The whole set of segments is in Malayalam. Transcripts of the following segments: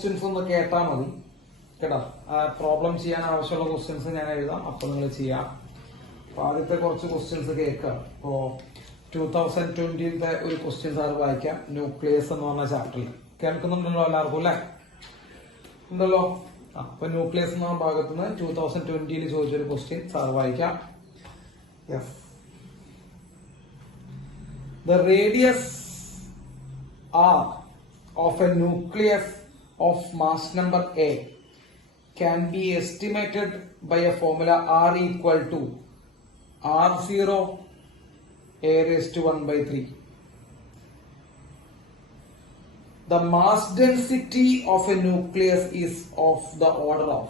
ക്വസ്റ്റ്യൻസ് ഒന്ന് കേട്ടാൽ മതി കേട്ടോ. പ്രോബ്ലം ചെയ്യാൻ ആവശ്യമുള്ള ക്വസ്റ്റ്യൻസ് ഞാൻ എഴുതാം, അപ്പൊ നിങ്ങൾ ചെയ്യാം. അപ്പൊ ആദ്യത്തെ കുറച്ച് ക്വസ്റ്റ്യൻസ് കേൾക്കാം. ഇപ്പോ 2020 ഒരു ക്വസ്റ്റ്യൻ സാർ വായിക്കാം. ന്യൂക്ലിയസ് എന്ന് പറഞ്ഞ ചാപ്റ്ററിൽ കേൾക്കുന്നുണ്ടല്ലോ എല്ലാവർക്കും അല്ലെ? ഉണ്ടല്ലോ. അപ്പൊ ന്യൂക്ലിയസ് എന്ന ഭാഗത്തുനിന്ന് 2020 ചോദിച്ചൊരു ക്വസ്റ്റ്യൻ സാർ വായിക്കാം. Yes. The radius r of a nucleus of mass number A can be estimated by a formula r equal to r0 a raised to 1 by 3. The mass density of a nucleus is of the order of.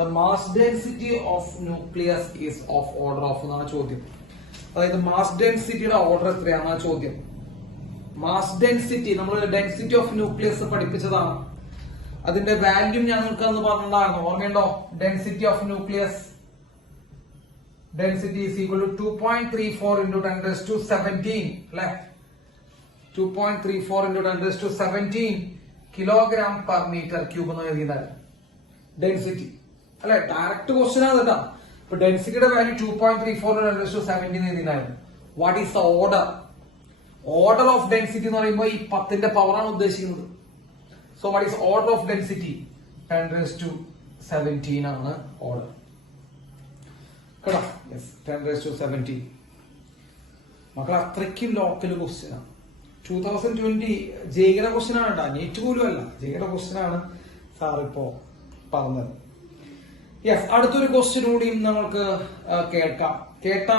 The mass density of nucleus is of order of എന്നാണ് ചോദ്യം. അതായത് മാസ് ഡെൻസിറ്റിയുടെ ഓർഡർ എത്രയാണ് ചോദ്യം. മാസ് ഡെൻസിറ്റി നമ്മൾ ഡെൻസിറ്റി ഓഫ് ന്യൂക്ലിയസ് പഠിപ്പിച്ചതാണ്. അതിന്റെ വാല്യൂ ഞാൻ നിങ്ങൾക്ക് പറഞ്ഞിട്ടുണ്ടായിരുന്നു, ഓർമ്മയുണ്ടോ? Density of nucleus density is equal to 2.34 into 10 raised to 17 അല്ലെ? 2.34 into 10 raised to 17 kilogram per metre cube എന്ന് എഴുതിയതാണ് ഡെൻസിറ്റി അല്ലെ? ഡയറക്റ്റ് ക്വസ്റ്റ്യൻ ആണ് കേട്ടോ. ഇപ്പൊ ഡെൻസിറ്റിയുടെ വാല്യൂ 2.34 into 10 raised to 17 എഴുതിയതായിരുന്നു. What is the order? Order of density എന്ന് പറയുമ്പോൾ ഈ 10ന്റെ പവറാണ് ഉദ്ദേശിക്കുന്നത്. So what is order of density? 10 raised to 17 ആണ് ഓർഡർ കേട്ടോ. Yes, 10 raised to 17. മക്കൾ അത്രയ്ക്കും ലോക്കൽ ക്വസ്റ്റ്യൻ ആണ്. 2020 ജയിയുടെ ക്വസ്റ്റ്യൻ ആണ് കേട്ടോ, നീറ്റ് പോലും അല്ല, ജയിയുടെ ക്വസ്റ്റ്യൻ ആണ് സാർ ഇപ്പോ പറഞ്ഞത്. യെസ്, അടുത്തൊരു ക്വസ്റ്റ്യൻ കൂടിയും നമുക്ക് കേട്ടാ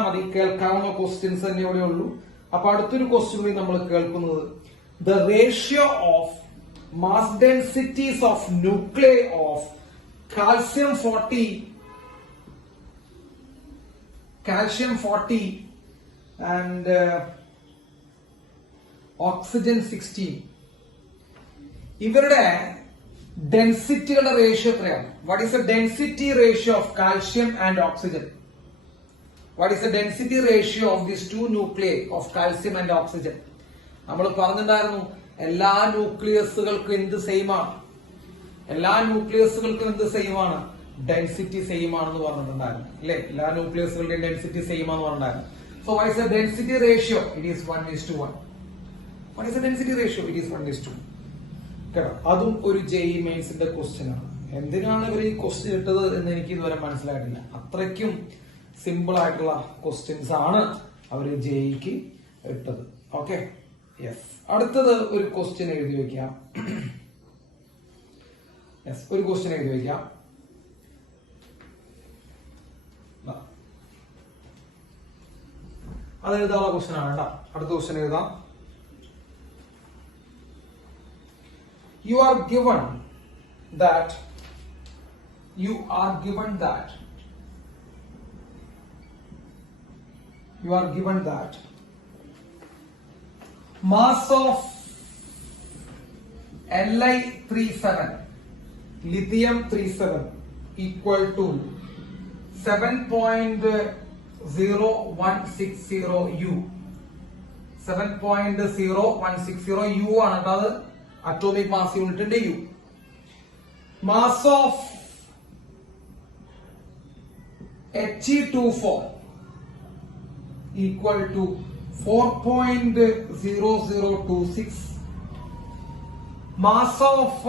മതി. കേൾക്കാവുന്ന ക്വസ്റ്റ്യൻസ് തന്നെ ഇവിടെ ഉള്ളൂ. അപ്പൊ അടുത്തൊരു ക്വസ്റ്റ്യൻ കൂടി നമ്മൾ കേൾക്കുന്നത്, the ratio of mass densities of nuclear of calcium 40 and oxygen 16 ഇവരുടെ ഡെൻസിറ്റികളുടെ റേഷ്യോ എത്രയാണ്? What is the density ratio of calcium and oxygen? What is the density ratio of these two nuclear of calcium and oxygen? നമ്മൾ പറഞ്ഞിട്ടുണ്ടായിരുന്നു എല്ലാ ന്യൂക്ലിയസുകൾക്കും എന്ത് സെയിം ആണ്? എല്ലാ ന്യൂക്ലിയസുകൾക്കും എന്ത് സെയിം ആണ്? ഡെൻസിറ്റി സെയിം ആണെന്ന് പറഞ്ഞിട്ടുണ്ടായിരുന്നു അല്ലെ? എല്ലാ ന്യൂക്ലിയസുകളുടെയും ഡെൻസിറ്റി സെയിം ആണെന്ന് പറഞ്ഞിട്ടുണ്ടായിരുന്നു. So what is the density ratio? It is 1:1. What is the density ratio? It is 1:2. കേട്ടോ, അതും ഒരു ജെഇ മെയിൻസിന്റെ ക്വസ്റ്റ്യൻ ആണ്. എന്തിനാണ് ഇവർ ഈ ക്വസ്റ്റ്യൻ ഇട്ടത് എന്ന് എനിക്ക് ഇതുവരെ മനസ്സിലായിട്ടില്ല. അത്രയ്ക്കും സിമ്പിൾ ആയിട്ടുള്ള ക്വസ്റ്റ്യൻസ് ആണ് അവർ ജെഇക്ക് ഇട്ടത്. Okay, yes. അടുത്തത് ഒരു ക്വസ്റ്റ്യൻ എഴുതി വെക്കാം. യെസ്, ഒരു ക്വസ്റ്റ്യൻ എഴുതി വെക്കാം. അത് എഴുതാനുള്ള ക്വസ്റ്റ്യൻ ആണ് കേട്ടോ. അടുത്ത ക്വസ്റ്റ്യൻ എഴുതാം. You are given that mass of Li37 lithium 37 equal to 7.0160 U. 7.0160 U ആണ് കേട്ടോ. അറ്റോമിക് മാസ് യൂണിറ്റിന്റെ U. Mass of He24 equal to 4.0026. Mass of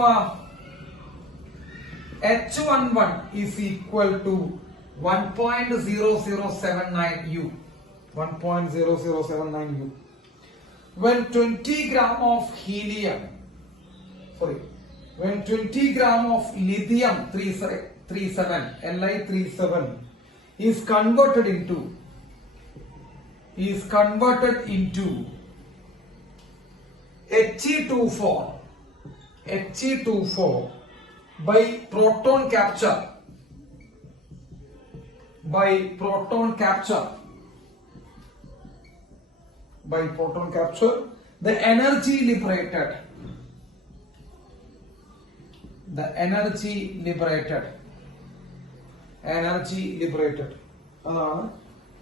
H11 is equal to 1.0079 U. 1.0079 U. When 20 gram of helium when 20 gram of lithium 37 Li37 is converted into He24 by proton capture the energy liberated അതാണ്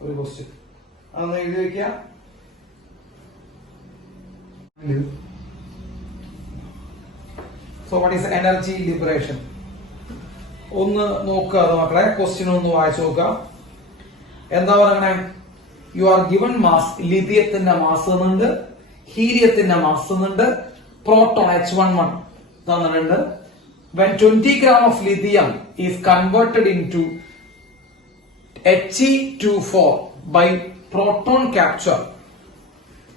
ഒരു ക്വസ്റ്റ്യൻ. അതൊന്ന് എഴുതി വെക്കുക. So what is energy liberation? ഒന്ന് നോക്കുക മക്കളെ, ക്വസ്റ്റ്യൻ ഒന്ന് വായിച്ചു നോക്കുക. എന്താ പറയണേ? യു ആർ ഗിവൺ മാസ്, ലിഥിയത്തിന്റെ മാസ് എന്നുണ്ട്, ഹീലിയത്തിന്റെ മാസ് എന്നുണ്ട്, പ്രോട്ടോൺ H11 തന്നിട്ടുണ്ട്. When 20 gram of lithium is converted into He24 by proton capture,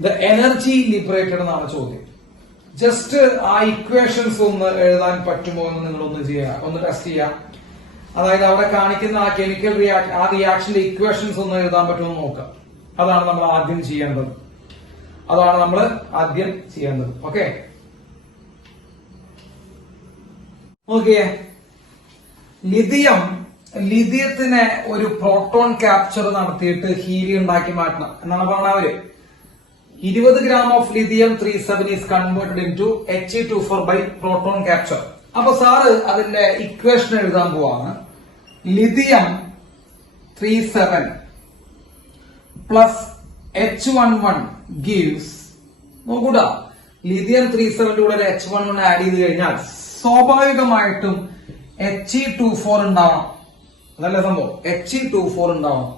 the energy liberated എന്നാണ് ചോദ്യം. ജസ്റ്റ് ആ ഇക്വേഷൻസ് ഒന്ന് എഴുതാൻ പറ്റുമോ എന്ന് നിങ്ങളൊന്ന് ചെയ്യുക, ഒന്ന് ടെസ്റ്റ് ചെയ്യുക. അതായത് അവിടെ കാണിക്കുന്ന ആ കെമിക്കൽ ആ റിയാക്ഷന്റെ ഇക്വേഷൻസ് ഒന്ന് എഴുതാൻ പറ്റുമോ എന്ന് നോക്കുക. അതാണ് നമ്മൾ ആദ്യം ചെയ്യേണ്ടത്. ഓക്കെ, നോക്കിയേ. ലിഥിയത്തിനെ ഒരു പ്രോട്ടോൺ ക്യാപ്ചർ നടത്തിയിട്ട് ഹീലിയം ഉണ്ടാക്കി മാറ്റണം എന്നാണ് പറഞ്ഞ അവര്. 20 gram of lithium 37 is converted into He24 by proton capture. അപ്പൊ സാറ് അതിന്റെ ഇക്വേഷൻ എഴുതാൻ പോവാണ്. ലിഥിയം 37 പ്ലസ് H11 gives, നോക്കൂടാ, ലിഥിയം 37 കൂടെ H11 ആഡ് ചെയ്ത് കഴിഞ്ഞാൽ സ്വാഭാവികമായിട്ടും He24 ഉണ്ടാവണം. അതല്ലേ സംഭവം? He24 ഉണ്ടാവണം.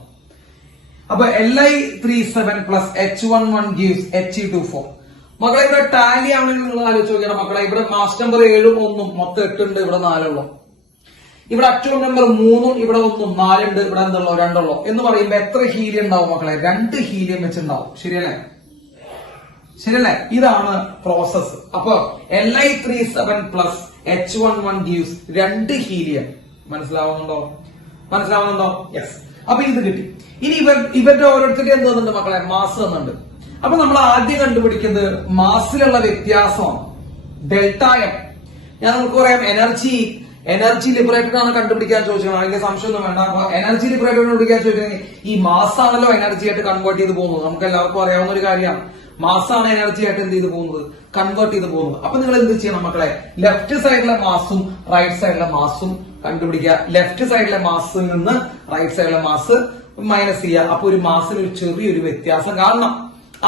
അപ്പൊ Li37 plus H11 gives He24. മക്കളെ ഇവിടെ ടാലി ആണെങ്കിൽ നിങ്ങൾ ആലോചിച്ച് നോക്കണം മക്കളെ. ഇവിടെ മാസ് നമ്പർ 7 1 മൊത്തം 8 ഉണ്ട്, ഇവിടെ 4 ഉള്ളു. ഇവിടെ അറ്റോം നമ്പർ 3 ഇവിടെ 1 4 ഉണ്ട്, ഇവിടെ എന്തുള്ളൂ 2 ഉള്ളു എന്ന് പറയുമ്പോ എത്ര ഹീലിയം ഉണ്ടാവും മക്കളെ? 2 ഹീലിയം വെച്ചുണ്ടാവും. ശരിയല്ലേ? ഇതാണ് പ്രോസസ്. അപ്പൊ Li37 plus H11 gives 2 helium. മനസ്സിലാവുന്നുണ്ടോ? യെസ്. അപ്പൊ ഇത് കിട്ടി. ഇനി ഇവരുടെ ഓരോരുത്തരുടെ എന്ത് തന്നുണ്ട് മക്കളെ? മാസ് തന്നുണ്ട്. അപ്പൊ നമ്മൾ ആദ്യം കണ്ടുപിടിക്കുന്നത് മാസിലുള്ള വ്യത്യാസമാണ്, ഡെൽറ്റ എം. ഞാൻ നമുക്ക് പറയാം എനർജി ലിബറേറ്റഡ് ആണ് കണ്ടുപിടിക്കാൻ ചോദിച്ചത്. അതിന്റെ സംശയമൊന്നും വേണ്ട. അപ്പൊ എനർജി ലിബറേറ്റഡ് കണ്ടുപിടിക്കാൻ ചോദിച്ചിട്ടുണ്ടെങ്കിൽ ഈ മാസ് ആണല്ലോ എനർജി ആയിട്ട് കൺവേർട്ട് ചെയ്ത് പോകുന്നത്. നമുക്ക് എല്ലാവർക്കും അറിയാവുന്ന ഒരു കാര്യമാണ്. മാസാണ് എനർജി ആയിട്ട് എന്ത് ചെയ്ത് പോകുന്നത്? കൺവേർട്ട് ചെയ്ത് പോകുന്നത്. അപ്പൊ നിങ്ങൾ എന്ത് ചെയ്യണം മക്കളെ? ലെഫ്റ്റ് സൈഡിലെ മാസും റൈറ്റ് സൈഡിലെ മാസും കണ്ടുപിടിക്കുക. ലെഫ്റ്റ് സൈഡിലെ മാസിൽ നിന്ന് റൈറ്റ് സൈഡിലെ മാസ് മൈനസ് ചെയ്യുക. അപ്പൊ ഒരു മാസിന് ഒരു ചെറിയൊരു വ്യത്യാസം കാണണം.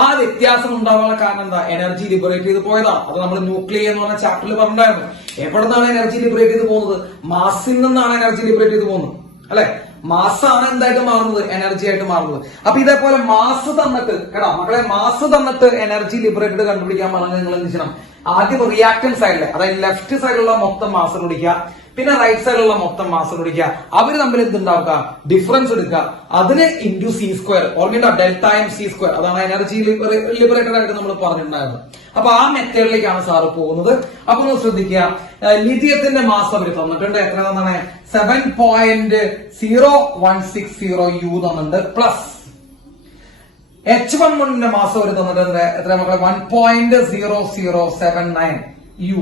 ആ വ്യത്യാസം ഉണ്ടാവാനുള്ള കാരണം എന്താ? എനർജി ലിബറേറ്റ് ചെയ്ത് പോയതാണ്. അത് നമ്മൾ ന്യൂക്ലിയർ എന്ന് പറഞ്ഞ ചാപ്റ്ററിൽ പറഞ്ഞിട്ടുണ്ടായിരുന്നു. എവിടെ നിന്നാണ് എനർജി ലിബറേറ്റ് ചെയ്ത് പോകുന്നത്? മാസിൽ നിന്നാണ് എനർജി ലിബറേറ്റ് ചെയ്ത് പോകുന്നത്, അല്ലെ? മാസാണ് എന്തായിട്ട് മാറുന്നത്? എനർജി ആയിട്ട് മാറുന്നത്. അപ്പൊ ഇതേപോലെ മാസ് തന്നിട്ട് മക്കളെ, മാസ് തന്നിട്ട് എനർജി ലിബറേറ്റഡ് കണ്ടുപിടിക്കാൻ പറഞ്ഞാൽ നിങ്ങൾ എന്ത് ചെയ്യണം? ആദ്യം റിയാക്ടൻ സൈഡിലെ, അതായത് ലെഫ്റ്റ് സൈഡിലുള്ള മൊത്തം മാസ് പിടിക്കുക, പിന്നെ റൈറ്റ് സൈഡിലുള്ള മൊത്തം മാസ് പിടിക്കുക. അവർ തമ്മിൽ എന്തുണ്ടാവുക? ഡിഫറൻസ് എടുക്കുക. അതിന് ഇൻറ്റു C². ഓർമ്മയുണ്ടോ? Delta M C². അതാണ് എനർജി ലിബറേറ്റഡ് ആയിട്ട് നമ്മൾ പറഞ്ഞിട്ടുണ്ടായിരുന്നത്. അപ്പൊ ആ മെത്തേഡിലേക്കാണ് സാറ് പോകുന്നത്. അപ്പൊ ഒന്ന് ശ്രദ്ധിക്കുക. ലിഥിയത്തിന്റെ മാസ് അവർ തന്നിട്ടുണ്ട്. എത്ര തന്നാണ്? 7.0160 U തന്നിട്ടുണ്ട്. പ്ലസ് H11ന്റെ മാസ് അവർ തന്നിട്ടുണ്ട്. എത്ര മക്കളെ? 1.0079 U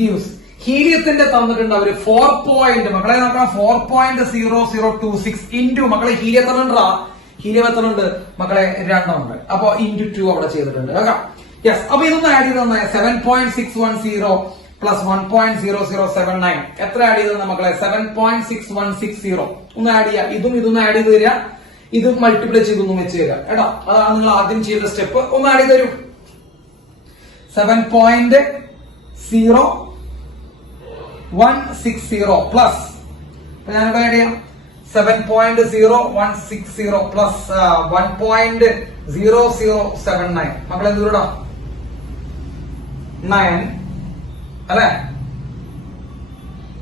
gives. ഹീലിയത്തിന്റെ തന്നിട്ടുണ്ട് അവര് 4 മക്കളെ നോക്കാം, 4.0026 ഇൻറ്റു മക്കളെ ഹീലിയം തന്നിട്ടുണ്ടാ. ഹീലിയം എത്രയുണ്ട് മക്കളെ? 2 ഉണ്ട്. അപ്പൊ ഇൻറ്റു 2 അവിടെ ചെയ്തിട്ടുണ്ട്. യെസ്. അപ്പൊ ഇതൊന്ന് ആഡ് ചെയ്ത് തന്നെ 7.610 പ്ലസ് 1.0079 എത്ര ആഡ് ചെയ്ത് മക്കളെ? 7.6160. ഒന്ന് ആഡ് ചെയ്യുക. ഇതൊന്ന് ആഡ് ചെയ്ത് തരിക. ഇത് മൾട്ടിപ്ലൈ ചെയ്തൊന്നും വെച്ച് തരിക കേട്ടോ. അതാണ് നിങ്ങൾ ആദ്യം ചെയ്ത സ്റ്റെപ്പ്. ഒന്ന് ആഡ് ചെയ്ത് തരൂ. 7.0160 പ്ലസ് ഞാനിവിടെ ആഡ് ചെയ്യാം 7.0160 പ്ലസ് 1.0079 മക്കളെ എന്തുകൂടാ? 9 അല്ലെ?